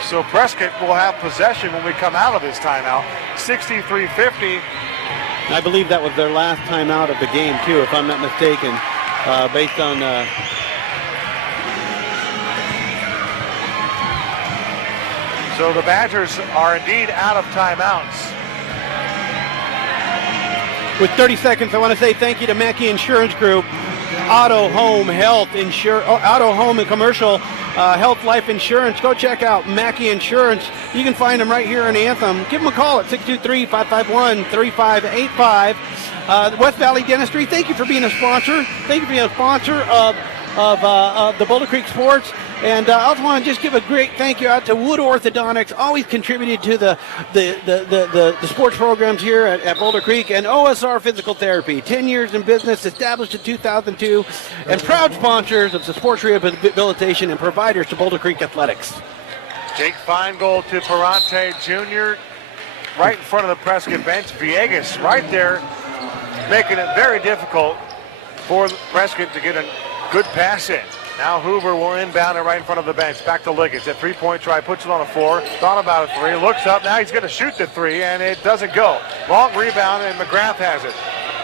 So Prescott will have possession when we come out of this timeout. 63-50. I believe that was their last timeout of the game, too, if I'm not mistaken, based on... So the Badgers are indeed out of timeouts. With 30 seconds, I want to say thank you to Mackey Insurance Group, Auto, Home, and Commercial Health Life Insurance. Go check out Mackey Insurance. You can find them right here in Anthem. Give them a call at 623-551-3585. West Valley Dentistry, thank you for being a sponsor. Thank you for being a sponsor of the Boulder Creek Sports. And I also want to just give a great thank you out to Wood Orthodontics, always contributed to the sports programs here at Boulder Creek, and OSR Physical Therapy, 10 years in business, established in 2002, and proud sponsors of the sports rehabilitation and providers to Boulder Creek Athletics. Jake Feingold to Perante Jr. right in front of the Prescott bench. Villegas right there, making it very difficult for Prescott to get a good pass in. Now Hoover will inbound it right in front of the bench. Back to Liggins. That three-point try, puts it on the floor. Thought about a 3, looks up. Now he's going to shoot the 3, and it doesn't go. Long rebound, and McGrath has it.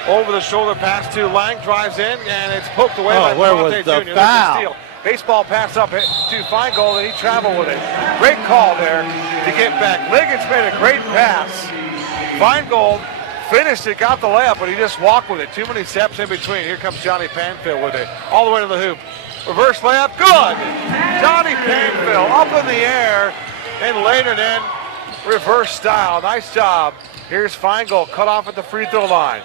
Over the shoulder pass to Lang, drives in, and it's poked away by where Perante was the Jr. foul? Baseball pass up to Feingold, and he traveled with it. Great call there to get back. Liggins made a great pass. Feingold finished it, got the layup, but he just walked with it. Too many steps in between. Here comes Johnny Panfield with it. All the way to the hoop. Reverse layup, good! Johnny Panfield up in the air and laid it in. Reverse style, nice job. Here's Feingold, cut off at the free throw line.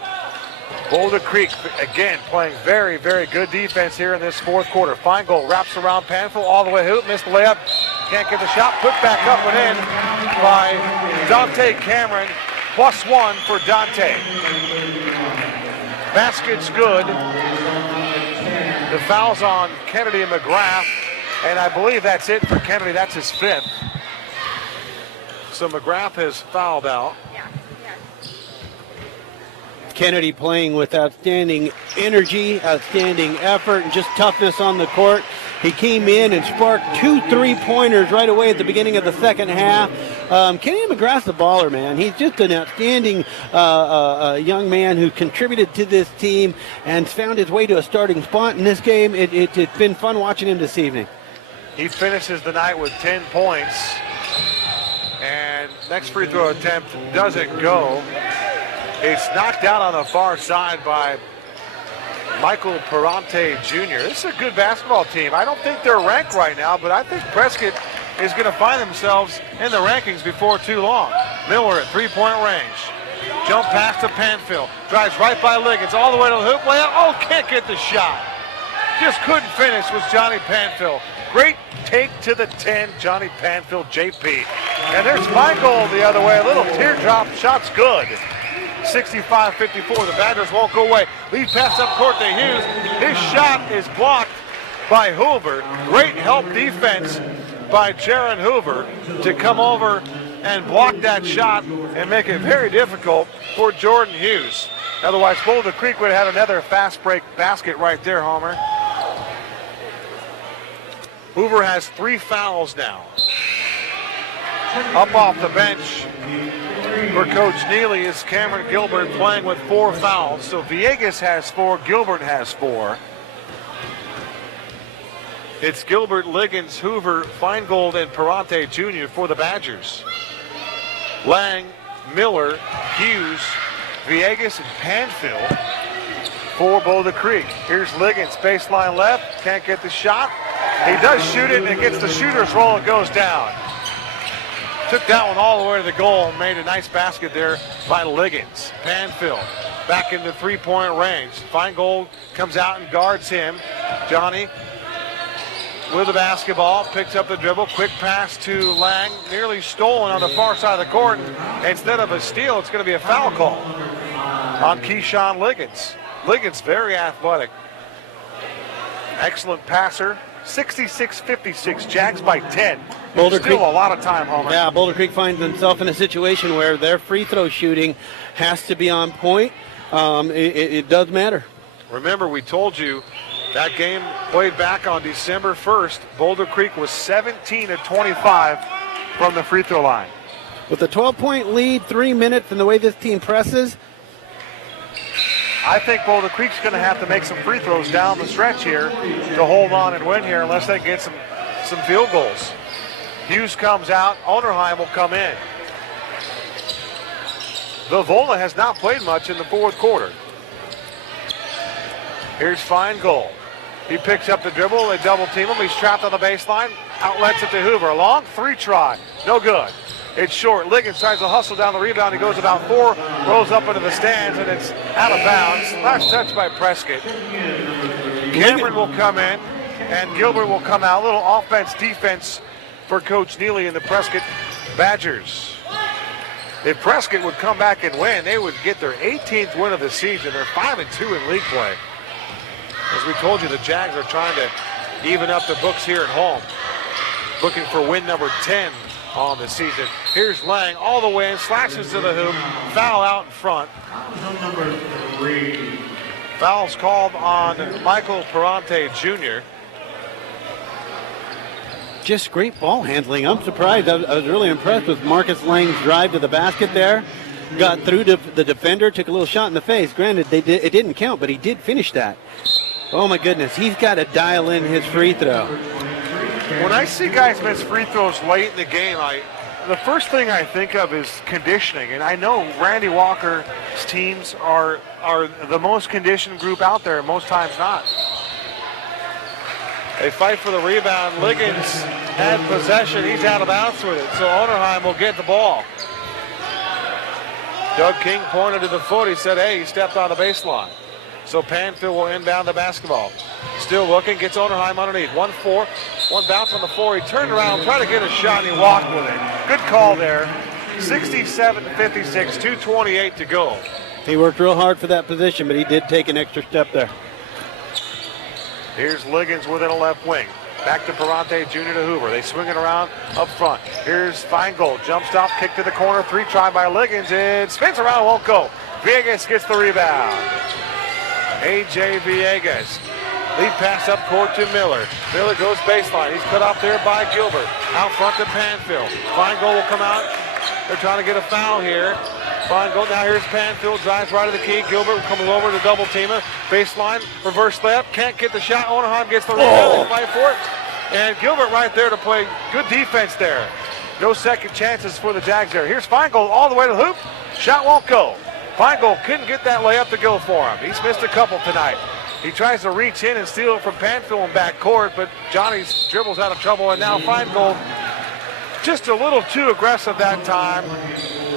Boulder Creek, again, playing very, very good defense here in this 4th quarter. Feingold wraps around Panfield all the way hoop, missed the layup. Can't get the shot, put back up and in by Dante Cameron. +1 for Dante. Basket's good. The foul's on Kennedy and McGrath, and I believe that's it for Kennedy. That's his 5th. So McGrath has fouled out. Kennedy playing with outstanding energy, outstanding effort, and just toughness on the court. He came in and sparked 2 3-pointers right away at the beginning of the second half. Kenny McGrath's a baller, man. He's just an outstanding young man who contributed to this team and found his way to a starting spot in this game. It's been fun watching him this evening. He finishes the night with 10 points. And next free throw attempt doesn't go. It's knocked out on the far side by Michael Perante Jr. This is a good basketball team. I don't think they're ranked right now, but I think Prescott is going to find themselves in the rankings before too long. Miller at three-point range. Jump pass to Panfill. Drives right by Liggins all the way to the hoop. Layup. Oh, can't get the shot. Just couldn't finish with Johnny Panfill. Great take to the 10, Johnny Panfill, JP. And there's Feingold the other way. A little teardrop. Shot's good. 65-54. The Badgers won't go away. Lead pass up court to Hughes. His shot is blocked by Hoover. Great help defense by Jaron Hoover to come over and block that shot and make it very difficult for Jordan Hughes. Otherwise, Boulder Creek would have had another fast break basket right there, Homer. Hoover has 3 fouls now. Up off the bench for Coach Neely is Cameron Gilbert playing with 4 fouls. So Villegas has 4, Gilbert has 4. It's Gilbert, Liggins, Hoover, Feingold, and Perante Jr. for the Badgers. Lang, Miller, Hughes, Villegas, and Panfill for Boulder Creek. Here's Liggins, baseline left, can't get the shot. He does shoot it, and it gets the shooter's roll and goes down. Took that one all the way to the goal and made a nice basket there by Liggins. Panfill back into three-point range. Feingold comes out and guards him. Johnny with the basketball, picks up the dribble, quick pass to Lang, nearly stolen on the far side of the court. Instead of a steal, it's going to be a foul call on Keyshawn Liggins. Liggins very athletic. Excellent passer. 66-56, Jags by 10. Boulder Still Creek, a lot of time, Homer. Yeah, Boulder Creek finds themselves in a situation where their free throw shooting has to be on point. It does matter. Remember, we told you that game played back on December 1st. Boulder Creek was 17-25 from the free throw line. With a 12-point lead, 3 minutes, and the way this team presses, I think Boulder Creek's going to have to make some free throws down the stretch here to hold on and win here unless they get some field goals. Hughes comes out. Onerheim will come in. Vola has not played much in the fourth quarter. Here's Feingold. He picks up the dribble. They double team him. He's trapped on the baseline. Outlets it to Hoover. A long 3 try. No good. It's short. Liggins tries to hustle down the rebound. He goes about 4, rolls up into the stands, and it's out of bounds. Last touch by Prescott. Cameron will come in, and Gilbert will come out. A little offense-defense for Coach Neely and the Prescott Badgers. If Prescott would come back and win, they would get their 18th win of the season. They're 5-2 in league play. As we told you, the Jags are trying to even up the books here at home. Looking for win number 10 on the season. Here's Lang all the way in, slashes to the hoop, foul out in front. Number 3. Foul's called on Michael Perante Jr. just great ball handling. I'm surprised. I was really impressed with Marcus Lang's drive to the basket there. Got through to the defender, took a little shot in the face. Granted, it didn't count, but he did finish that. Oh, my goodness. He's got to dial in his free throw. When I see guys miss free throws late in the game, the first thing I think of is conditioning. And I know Randy Walker's teams are the most conditioned group out there, most times not. They fight for the rebound. Liggins had possession. He's out of bounds with it. So Onerheim will get the ball. Doug King pointed to the foot. He said, hey, he stepped on the baseline. So Panfill will inbound the basketball. Still looking, gets Onerheim underneath. 1-4, one bounce on the floor. He turned around, tried to get a shot, and he walked with it. Good call there. 67-56, 2:28 to go. He worked real hard for that position, but he did take an extra step there. Here's Liggins within a left wing. Back to Perante Jr. to Hoover. They swing it around up front. Here's Feingold. Jump stop, kick to the corner. 3 try by Liggins. It spins around, won't go. Villegas gets the rebound. A.J. Villegas. Lead pass up court to Miller. Miller goes baseline. He's cut off there by Gilbert. Out front to Panfield. Feingold will come out. They're trying to get a foul here. Feingold, now here's Panfield. Drives right of the key. Gilbert comes over to double teamer. Baseline, reverse layup. Can't get the shot. Onerheim gets the rebound. They fight for it. And Gilbert right there to play good defense there. No second chances for the Jags there. Here's Feingold all the way to the hoop. Shot won't go. Feingold couldn't get that layup to go for him. He's missed a couple tonight. He tries to reach in and steal it from Panfield in back court, but Johnny's dribbles out of trouble, and now Feingold just a little too aggressive that time.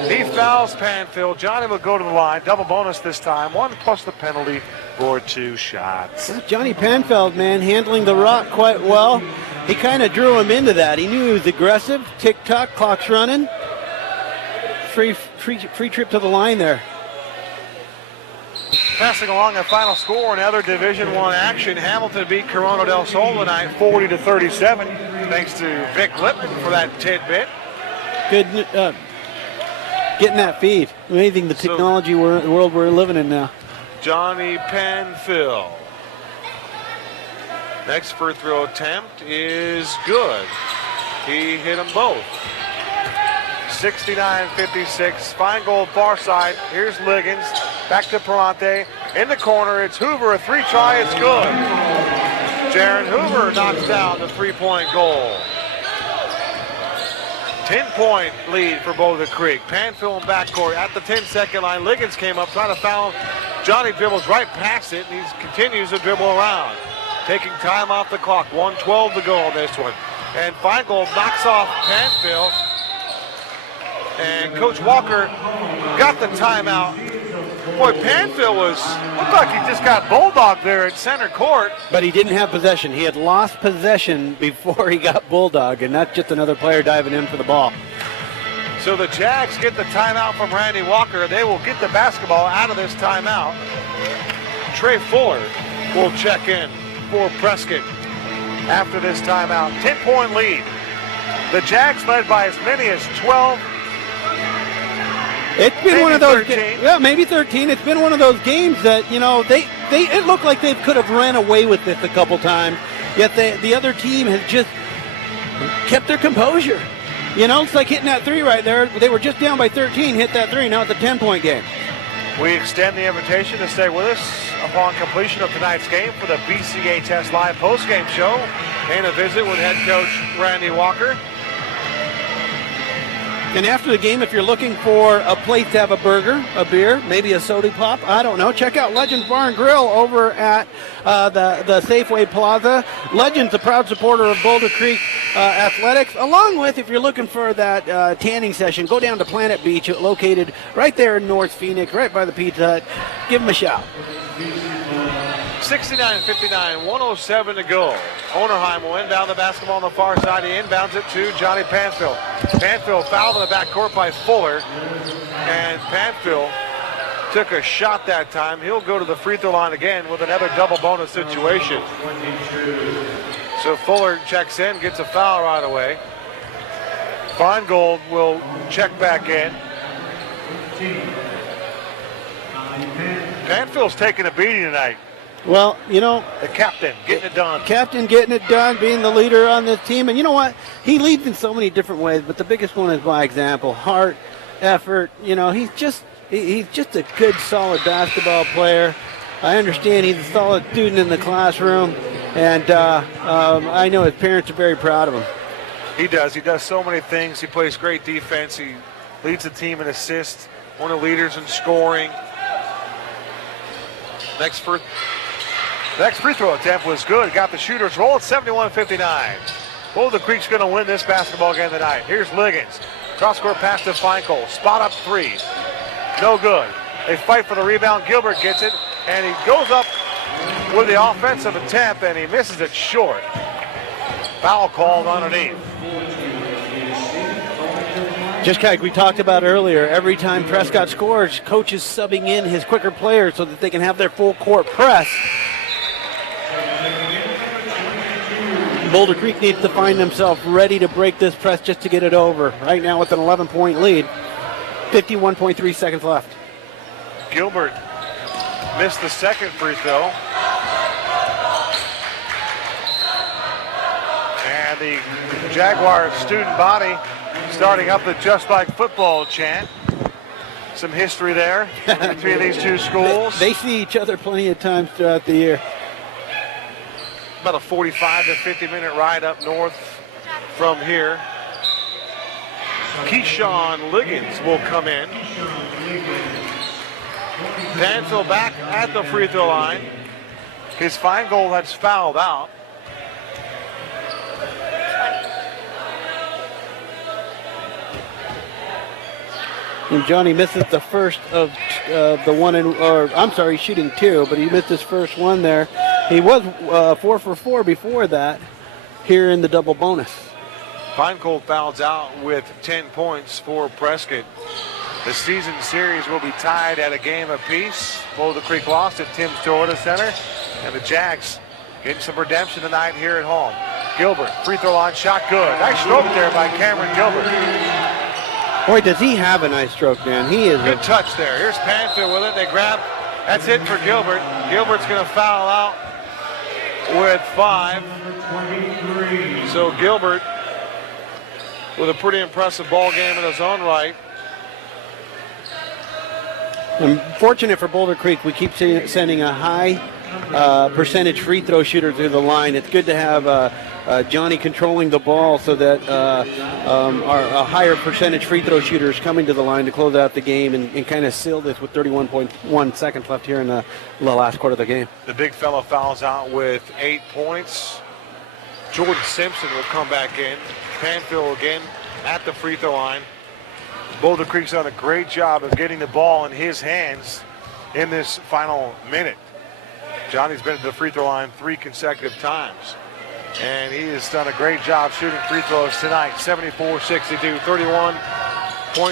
He fouls Panfield. Johnny will go to the line. Double bonus this time. 1 plus the penalty for 2 shots. Johnny Panfield, man, handling the rock quite well. He kind of drew him into that. He knew he was aggressive. Tick-tock, clock's running. Free trip to the line there. Passing along a final score in other Division I action. Hamilton beat Corona del Sol tonight 40-37. Thanks to Vic Lipman for that tidbit. Good getting that feed. Amazing the technology world we're living in now. Johnny Panfield. Next free throw attempt is good. He hit them both. 69-56. Feingold far side. Here's Liggins. Back to Perante. In the corner, it's Hoover. A 3-try. It's good. Jaron Hoover knocks down the 3-point goal. 10-point lead for Boulder Creek. Panfield in backcourt at the 10-second line. Liggins came up trying to foul him. Johnny dribbles right past it, and he continues to dribble around. Taking time off the clock. 1:12 to go on this one. And Feingold knocks off Panfield. And Coach Walker got the timeout. Boy, Panfield looked like he just got bulldogged there at center court. But he didn't have possession. He had lost possession before he got bulldogged, and not just another player diving in for the ball. So the Jags get the timeout from Randy Walker. They will get the basketball out of this timeout. Trey Fuller will check in for Prescott after this timeout. 10-point lead. The Jags led by as many as 12. It's been maybe one of those, 13. yeah, maybe 13. It's been one of those games that, you know, it looked like they could have ran away with this a couple times. Yet the other team has just kept their composure. You know, it's like hitting that 3 right there. They were just down by 13, hit that 3. Now it's a 10-point game. We extend the invitation to stay with us upon completion of tonight's game for the BCHS Live postgame show and a visit with head coach Randy Walker. And after the game, if you're looking for a place to have a burger, a beer, maybe a soda pop, I don't know, check out Legends Bar and Grill over at the Safeway Plaza. Legends, a proud supporter of Boulder Creek Athletics, along with, if you're looking for that tanning session, go down to Planet Beach, located right there in North Phoenix, right by the Pizza Hut. Give them a shout. 69-59, 107 to go. Onerheim will inbound the basketball on the far side. He inbounds it to Johnny Panfield. Panfield fouled in the backcourt by Fuller. And Panfield took a shot that time. He'll go to the free throw line again with another double bonus situation. So Fuller checks in, gets a foul right away. Feingold will check back in. Panfield's taking a beating tonight. Well, you know, The captain getting it done. Captain getting it done, being the leader on this team. And you know what? He leads in so many different ways, but the biggest one is by example. Heart, effort. You know, he's just a good, solid basketball player. I understand he's a solid student in the classroom, and I know his parents are very proud of him. He does. He does so many things. He plays great defense. He leads the team in assists, one of the leaders in scoring. Next free throw attempt was good. Got the shooters roll at 71-59. Boulder Creek's going to win this basketball game tonight. Here's Liggins. Cross-court pass to Feingold. Spot up 3. No good. They fight for the rebound. Gilbert gets it, and he goes up with the offensive attempt, and he misses it short. Foul called underneath. Just like we talked about earlier, every time Prescott scores, coach is subbing in his quicker players so that they can have their full court press. Boulder Creek needs to find themselves ready to break this press just to get it over. Right now with an 11-point lead, 51.3 seconds left. Gilbert missed the second free throw. And the Jaguar student body starting up the Just Like Football chant. Some history there between these two schools. They see each other plenty of times throughout the year. About a 45 to 50 minute ride up north from here. Keyshawn Liggins will come in. Panfill back at the free throw line. His Feingold has fouled out. And Johnny misses the first of the one, shooting two, but he missed his first one there. He was 4 for 4 before that here in the double bonus. Feingold fouls out with 10 points for Prescott. The season series will be tied at a game apiece. Boulder Creek lost at Tim's Toyota Center, and the Jags getting some redemption tonight here at home. Gilbert, free throw line shot, good. Nice stroke there by Cameron Gilbert. Boy, does he have a nice stroke, man. He is good touch there. Here's Panfill with it. They grab. That's it for Gilbert. Gilbert's going to foul out with 5. So Gilbert with a pretty impressive ball game in his own right. Fortunate for Boulder Creek, we keep sending a high percentage free throw shooter through the line. It's good to have Johnny controlling the ball so that our higher percentage free throw shooters coming to the line to close out the game and kind of seal this with 31.1 seconds left here in the last quarter of the game. The big fella fouls out with 8 points. Jordan Simpson will come back in. Panfill again at the free throw line. Boulder Creek's done a great job of getting the ball in his hands in this final minute. Johnny's been to the free throw line 3 consecutive times. And he has done a great job shooting free throws tonight. 74-62, 31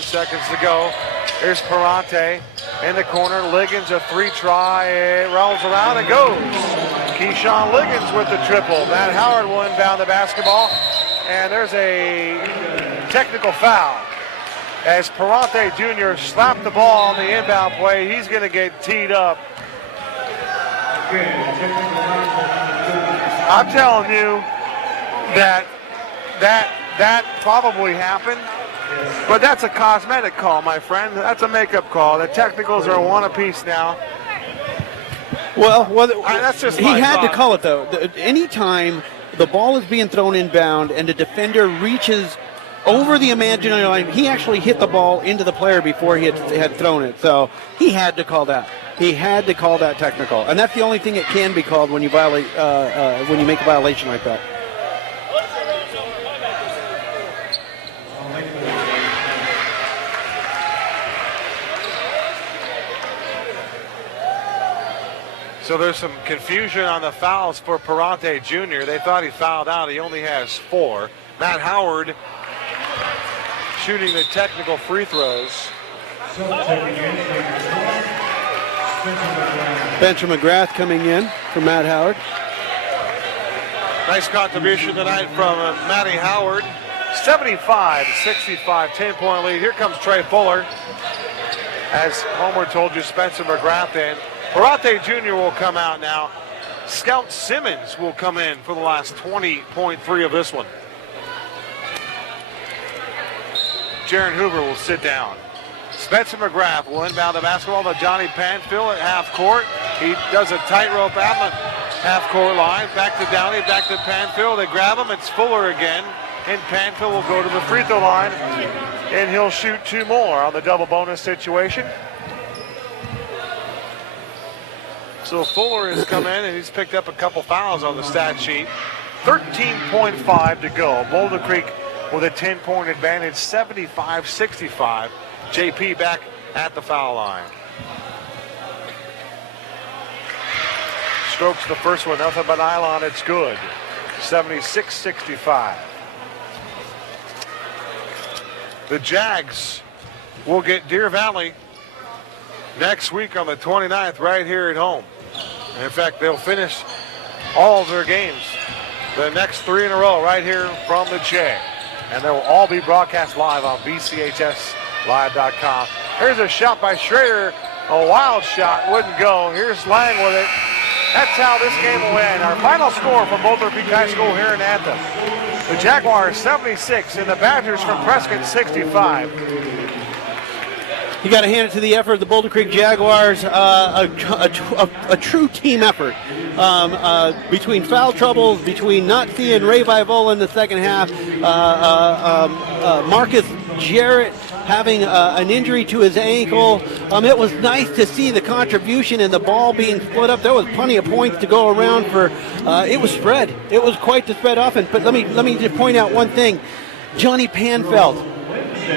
seconds to go. Here's Parante in the corner. Liggins, a 3 try. It rolls around and goes. Keyshawn Liggins with the triple. Matt Howard will inbound the basketball. And there's a technical foul. As Parante Jr. slapped the ball on the inbound play, he's going to get teed up. I'm telling you that probably happened, but that's a cosmetic call, my friend. That's a makeup call. The technicals are 1 apiece now. Well, that's just he had to call it though. Anytime the ball is being thrown inbound and the defender reaches over the imaginary line, he actually hit the ball into the player before he had thrown it. So he had to call that. He had to call that technical, and that's the only thing it can be called when you violate, when you make a violation like that. So there's some confusion on the fouls for Parante Jr. They thought he fouled out. He only has 4. Matt Howard shooting the technical free throws. Spencer McGrath coming in for Matt Howard. Nice contribution tonight from Matty Howard. 75-65, 10-point lead. Here comes Trey Fuller. As Homer told you, Spencer McGrath in. Parate Jr. will come out now. Scout Simmons will come in for the last 20.3 of this one. Jaron Hoover will sit down. Spencer McGrath will inbound the basketball to Johnny Panfill at half court. He does a tightrope at the half court line. Back to Downey, back to Panfill. They grab him. It's Fuller again. And Panfill will go to the free throw line. And he'll shoot 2 more on the double bonus situation. So Fuller has come in and he's picked up a couple fouls on the stat sheet. 13.5 to go. Boulder Creek with a 10-point advantage, 75-65. JP back at the foul line. Strokes the first one, nothing but nylon, it's good. 76-65. The Jags will get Deer Valley next week on the 29th right here at home. In fact, they'll finish all of their games, the next 3 in a row right here from the J. And they will all be broadcast live on BCHSLive.com. Here's a shot by Schrader A wild shot wouldn't go. Here's Lang with it. That's how this game will end. Our final score from Boulder Creek High School here in Anthem. The Jaguars 76 and the Badgers from Prescott 65. You got to hand it to the effort of the Boulder Creek Jaguars, a true team effort. Between foul troubles, between not seeing Ray Vivola in the second half, Marcus Jarrett having an injury to his ankle. It was nice to see the contribution and the ball being split up. There was plenty of points to go around for. It was spread. It was quite the spread offense. But let me just point out one thing. Johnny Panfeld,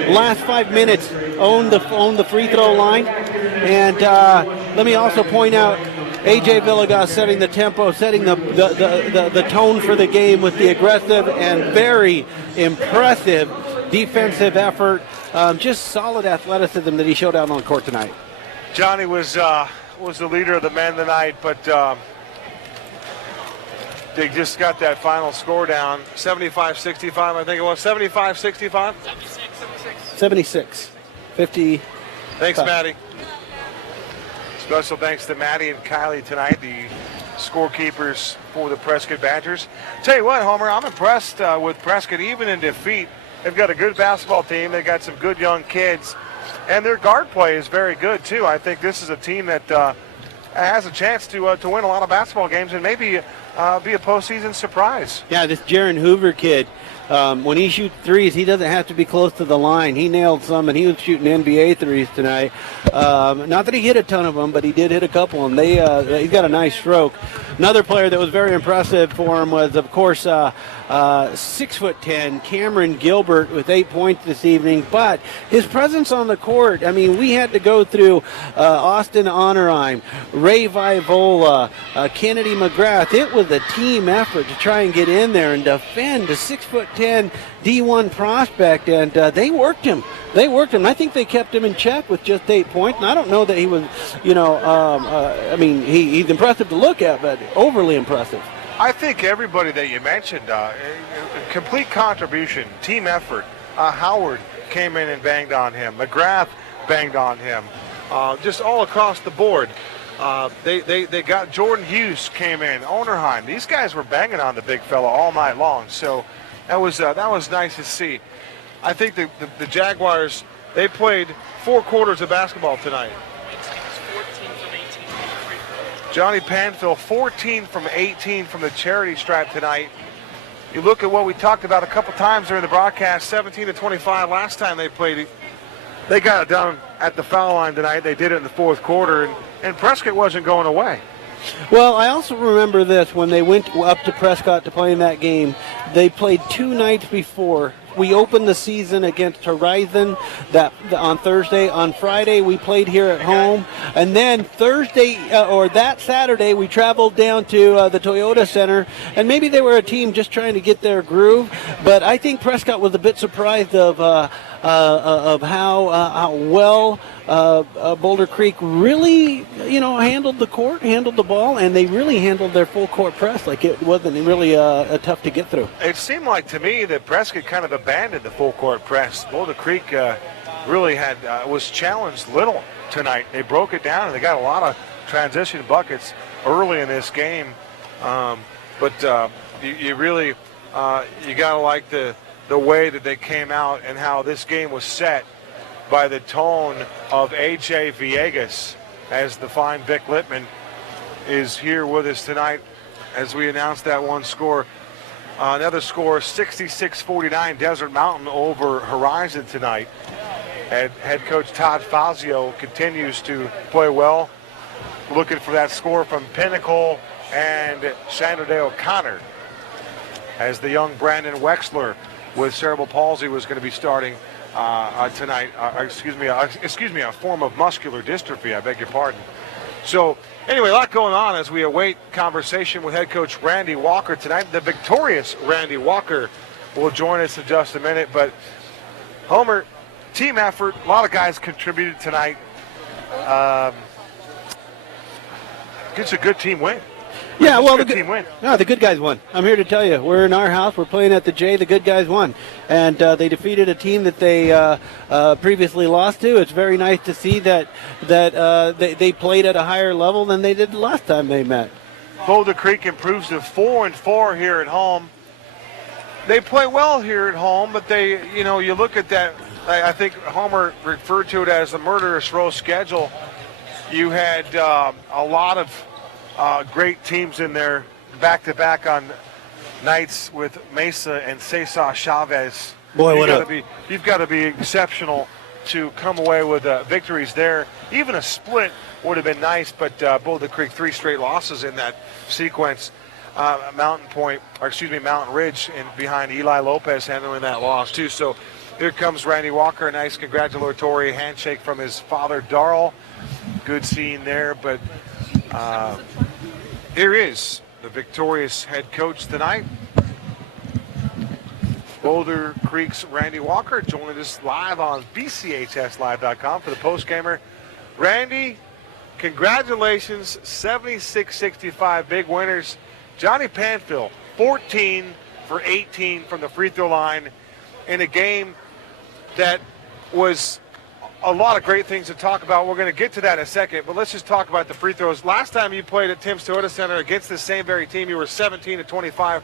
last 5 minutes, owned the free throw line. And let me also point out A.J. Villegas setting the tempo, setting the tone for the game with the aggressive and very impressive defensive effort. Just solid athleticism that he showed out on the court tonight. Johnny was the leader of the men tonight, but they just got that final score down, 75-65, I think it was, 75-65? 76. 50. Thanks, Maddie. Special thanks to Maddie and Kylie tonight, the scorekeepers for the Prescott Badgers. Tell you what, Homer, I'm impressed with Prescott, even in defeat. They've got a good basketball team. They've got some good young kids. And their guard play is very good, too. I think this is a team that has a chance to win a lot of basketball games and maybe be a postseason surprise. Yeah, this Jaron Hoover kid, when he shoots threes, he doesn't have to be close to the line. He nailed some, and he was shooting NBA threes tonight. Not that he hit a ton of them, but he did hit a couple, and he's got a nice stroke. Another player that was very impressive for him was, of course, 6'10", Cameron Gilbert with 8 points this evening. But his presence on the court, I mean, we had to go through Austin Honorheim, Ray Vivola, Kennedy McGrath. It was a team effort to try and get in there and defend a 6'10" D1 prospect, and they worked him. I think they kept him in check with just 8 points. And I don't know that he was, I mean, he's impressive to look at, but overly impressive. I think everybody that you mentioned, complete contribution, team effort. Howard came in and banged on him. McGrath banged on him. Just all across the board. They got Jordan Hughes came in. Onerheim. These guys were banging on the big fella all night long. So that was nice to see. I think the Jaguars, they played 4 quarters of basketball tonight. Johnny Panfil, 14 from 18 from the charity stripe tonight. You look at what we talked about a couple times during the broadcast, 17-25 last time they played. They got it done at the foul line tonight. They did it in the fourth quarter, and Prescott wasn't going away. Well, I also remember this, when they went up to Prescott to play in that game, they played 2 nights before. We opened the season against Horizon on Thursday. On Friday, we played here at home. And then that Saturday, we traveled down to the Toyota Center. And maybe they were a team just trying to get their groove. But I think Prescott was a bit surprised of how well Boulder Creek really, handled the court, handled the ball, and they really handled their full court press. Like, it wasn't really tough to get through. It seemed like to me that Prescott kind of abandoned the full court press. Boulder Creek really was challenged little tonight. They broke it down, and they got a lot of transition buckets early in this game. But you really you gotta like the way that they came out and how this game was set by the tone of A.J. Villegas, as the fine Vic Littman is here with us tonight as we announce that one score. Another score, 66-49, Desert Mountain over Horizon tonight. And head coach Todd Fazio continues to play well, looking for that score from Pinnacle and Sandra Day O'Connor, as the young Brandon Wexler with cerebral palsy was going to be starting tonight. A form of muscular dystrophy, I beg your pardon. So anyway, a lot going on as we await conversation with head coach Randy Walker tonight. The victorious Randy Walker will join us in just a minute. But Homer, team effort, a lot of guys contributed tonight. It's a good team win. Yeah, well, Good team win. No, the good guys won. I'm here to tell you, we're in our house. We're playing at the J. The good guys won, and they defeated a team that they previously lost to. It's very nice to see that they played at a higher level than they did the last time they met. Boulder Creek improves to 4-4 here at home. They play well here at home, but you look at that. I think Homer referred to it as the murderous row schedule. You had a lot of great teams in there back-to-back on nights with Mesa and Cesar Chavez. Boy, what up? You've got to be exceptional to come away with victories there. Even a split would have been nice, but Boulder Creek 3 straight losses in that sequence. Mountain Ridge and behind Eli Lopez handling that loss too. So here comes Randy Walker, a nice congratulatory handshake from his father Darrell. Good scene there, but here is the victorious head coach tonight. Boulder Creek's Randy Walker joining us live on BCHSLive.com for the postgamer. Randy, congratulations, 76-65 big winners. Johnny Panfill, 14 for 18 from the free throw line in a game that was a lot of great things to talk about. We're going to get to that in a second, but let's just talk about the free throws. Last time you played at Tim's Toyota Center against this same very team, you were 17-25.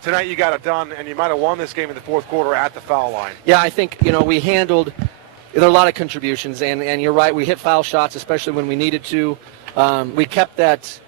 Tonight you got it done, and you might have won this game in the fourth quarter at the foul line. Yeah, I think, we handled – there are a lot of contributions, and you're right. We hit foul shots, especially when we needed to. We kept that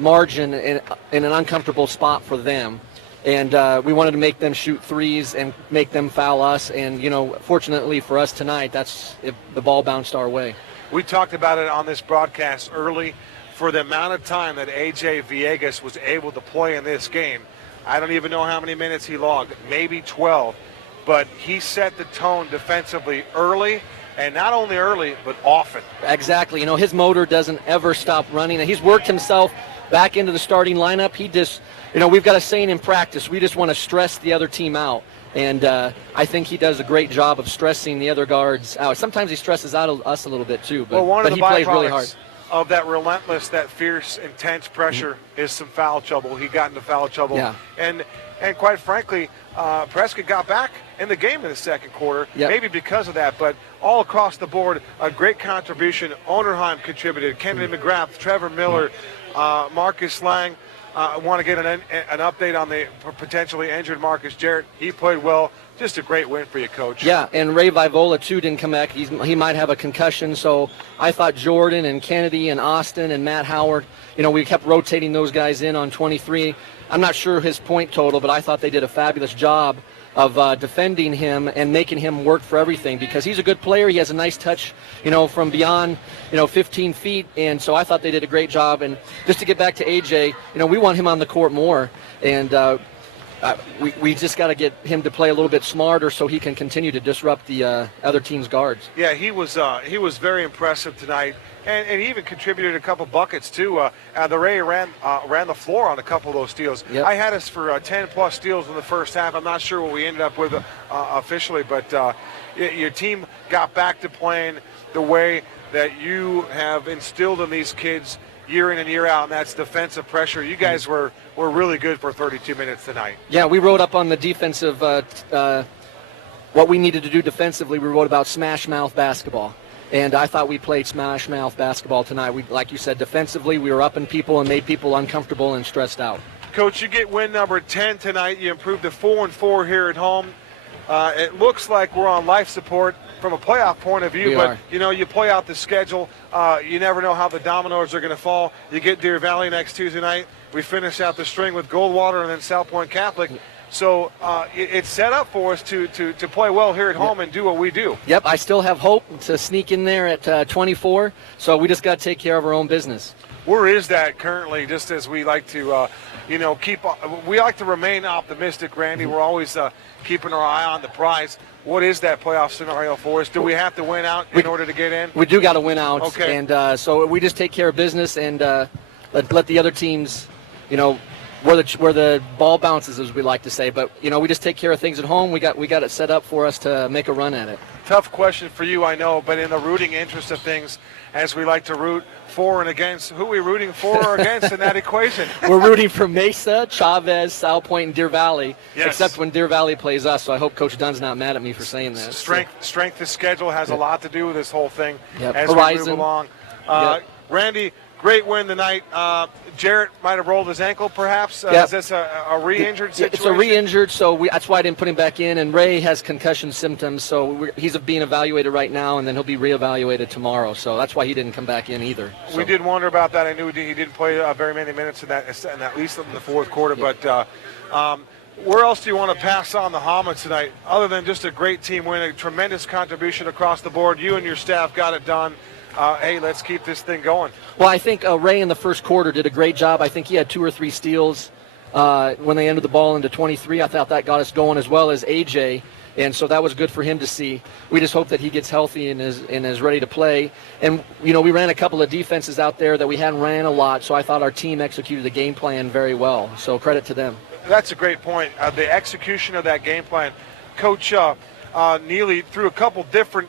margin in an uncomfortable spot for them. And we wanted to make them shoot threes and make them foul us. And, fortunately for us tonight, the ball bounced our way. We talked about it on this broadcast early. For the amount of time that A.J. Villegas was able to play in this game, I don't even know how many minutes he logged, maybe 12. But he set the tone defensively early, and not only early, but often. Exactly. His motor doesn't ever stop running. And he's worked himself back into the starting lineup. He just, we've got a saying in practice, we just want to stress the other team out. And I think he does a great job of stressing the other guards out. Sometimes he stresses out us a little bit too, but he plays really hard. Of that relentless, that fierce, intense pressure is some foul trouble. He got into foul trouble. Yeah. And quite frankly, Prescott got back in the game in the second quarter, maybe because of that. But all across the board, a great contribution. Onerheim contributed. Kennedy McGrath, Trevor Miller, Marcus Lang. I want to get an update on the potentially injured Marcus Jarrett. He played well. Just a great win for you, Coach. Yeah, and Ray Vivola, too, didn't come back. He might have a concussion, so I thought Jordan and Kennedy and Austin and Matt Howard, we kept rotating those guys in on 23. I'm not sure his point total, but I thought they did a fabulous job of defending him and making him work for everything because he's a good player. He has a nice touch, from beyond, 15 feet, and so I thought they did a great job. And just to get back to AJ, we want him on the court more, and we just got to get him to play a little bit smarter so he can continue to disrupt the other team's guards. Yeah, he was very impressive tonight, and he even contributed a couple buckets too. The Ray ran the floor on a couple of those steals. Yep. I had us for 10+ steals in the first half. I'm not sure what we ended up with officially, but your team got back to playing the way that you have instilled in these kids year in and year out, and that's defensive pressure. You guys were really good for 32 minutes tonight. Yeah, we wrote up on the defensive what we needed to do defensively. We wrote about smash mouth basketball, and I thought we played smash mouth basketball tonight. We, like you said, defensively we were upping people and made people uncomfortable and stressed out. Coach, you get win number 10 tonight. You improved to 4-4 here at home. It looks like we're on life support from a playoff point of view, but you play out the schedule. You never know how the dominoes are going to fall. You get Deer Valley next Tuesday night. We finish out the string with Goldwater and then South Point Catholic. So it's set up for us to play well here at home and do what we do. Yep, I still have hope to sneak in there at 24. So we just got to take care of our own business. Where is that currently? Just as we like to, we like to remain optimistic, Randy. We're always keeping our eye on the prize. What is that playoff scenario for us? Do we have to win out in order to get in? We do got to win out. Okay. And so we just take care of business and let the other teams, where the ball bounces, as we like to say. But we just take care of things at home. We got it set up for us to make a run at it. Tough question for you, I know, but in the rooting interest of things, as we like to root for and against, who are we rooting for or against in that equation? We're rooting for Mesa, Chavez, South Point, and Deer Valley, Yes. except when Deer Valley plays us. So I hope Coach Dunn's not mad at me for saying that. Strength of schedule has a lot to do with this whole thing Yep. as we Horizon. move along. Yep. Randy, great win tonight. Jarrett might have rolled his ankle, perhaps. Yep. Is this a re-injured situation? It's a re-injured, so that's why I didn't put him back in. And Ray has concussion symptoms, so he's being evaluated right now, and then he'll be reevaluated tomorrow. So that's why he didn't come back in either. We did wonder about that. I knew he didn't play very many minutes in that, at least in the fourth quarter. But where else do you want to pass on the homage tonight, other than just a great team win, a tremendous contribution across the board? You and your staff got it done. Hey, let's keep this thing going. Well, I think Ray in the first quarter did a great job. I think he had 2 or 3 steals when they entered the ball into 23. I thought that got us going, as well as AJ. And so that was good for him to see. We just hope that he gets healthy and is ready to play. And, we ran a couple of defenses out there that we hadn't ran a lot, so I thought our team executed the game plan very well. So credit to them. That's a great point. The execution of that game plan. Coach Neely threw a couple different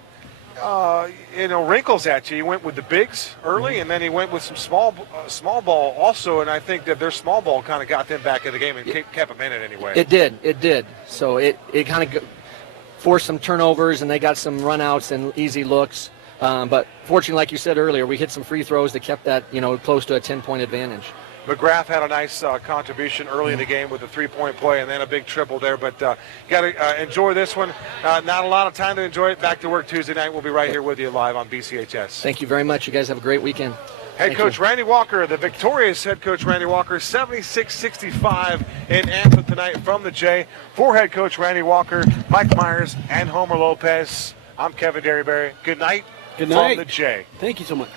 wrinkles at you. He went with the bigs early, and then he went with some small ball also, and I think that their small ball kind of got them back in the game and kept them in it anyway. It did. So it kind of forced some turnovers, and they got some runouts and easy looks. But fortunately, like you said earlier, we hit some free throws that kept that, close to a 10-point advantage. McGrath had a nice contribution early in the game with a 3-point play and then a big triple there. But you got to enjoy this one. Not a lot of time to enjoy it. Back to work Tuesday night. We'll be right here with you live on BCHS. Thank you very much. You guys have a great weekend. Head coach Randy Walker, the victorious head coach Randy Walker, 76-65 in Anthem tonight from the J. For head coach Randy Walker, Mike Myers, and Homer Lopez, I'm Kevin Derryberry. Good night. Good night. From the J. Thank you so much.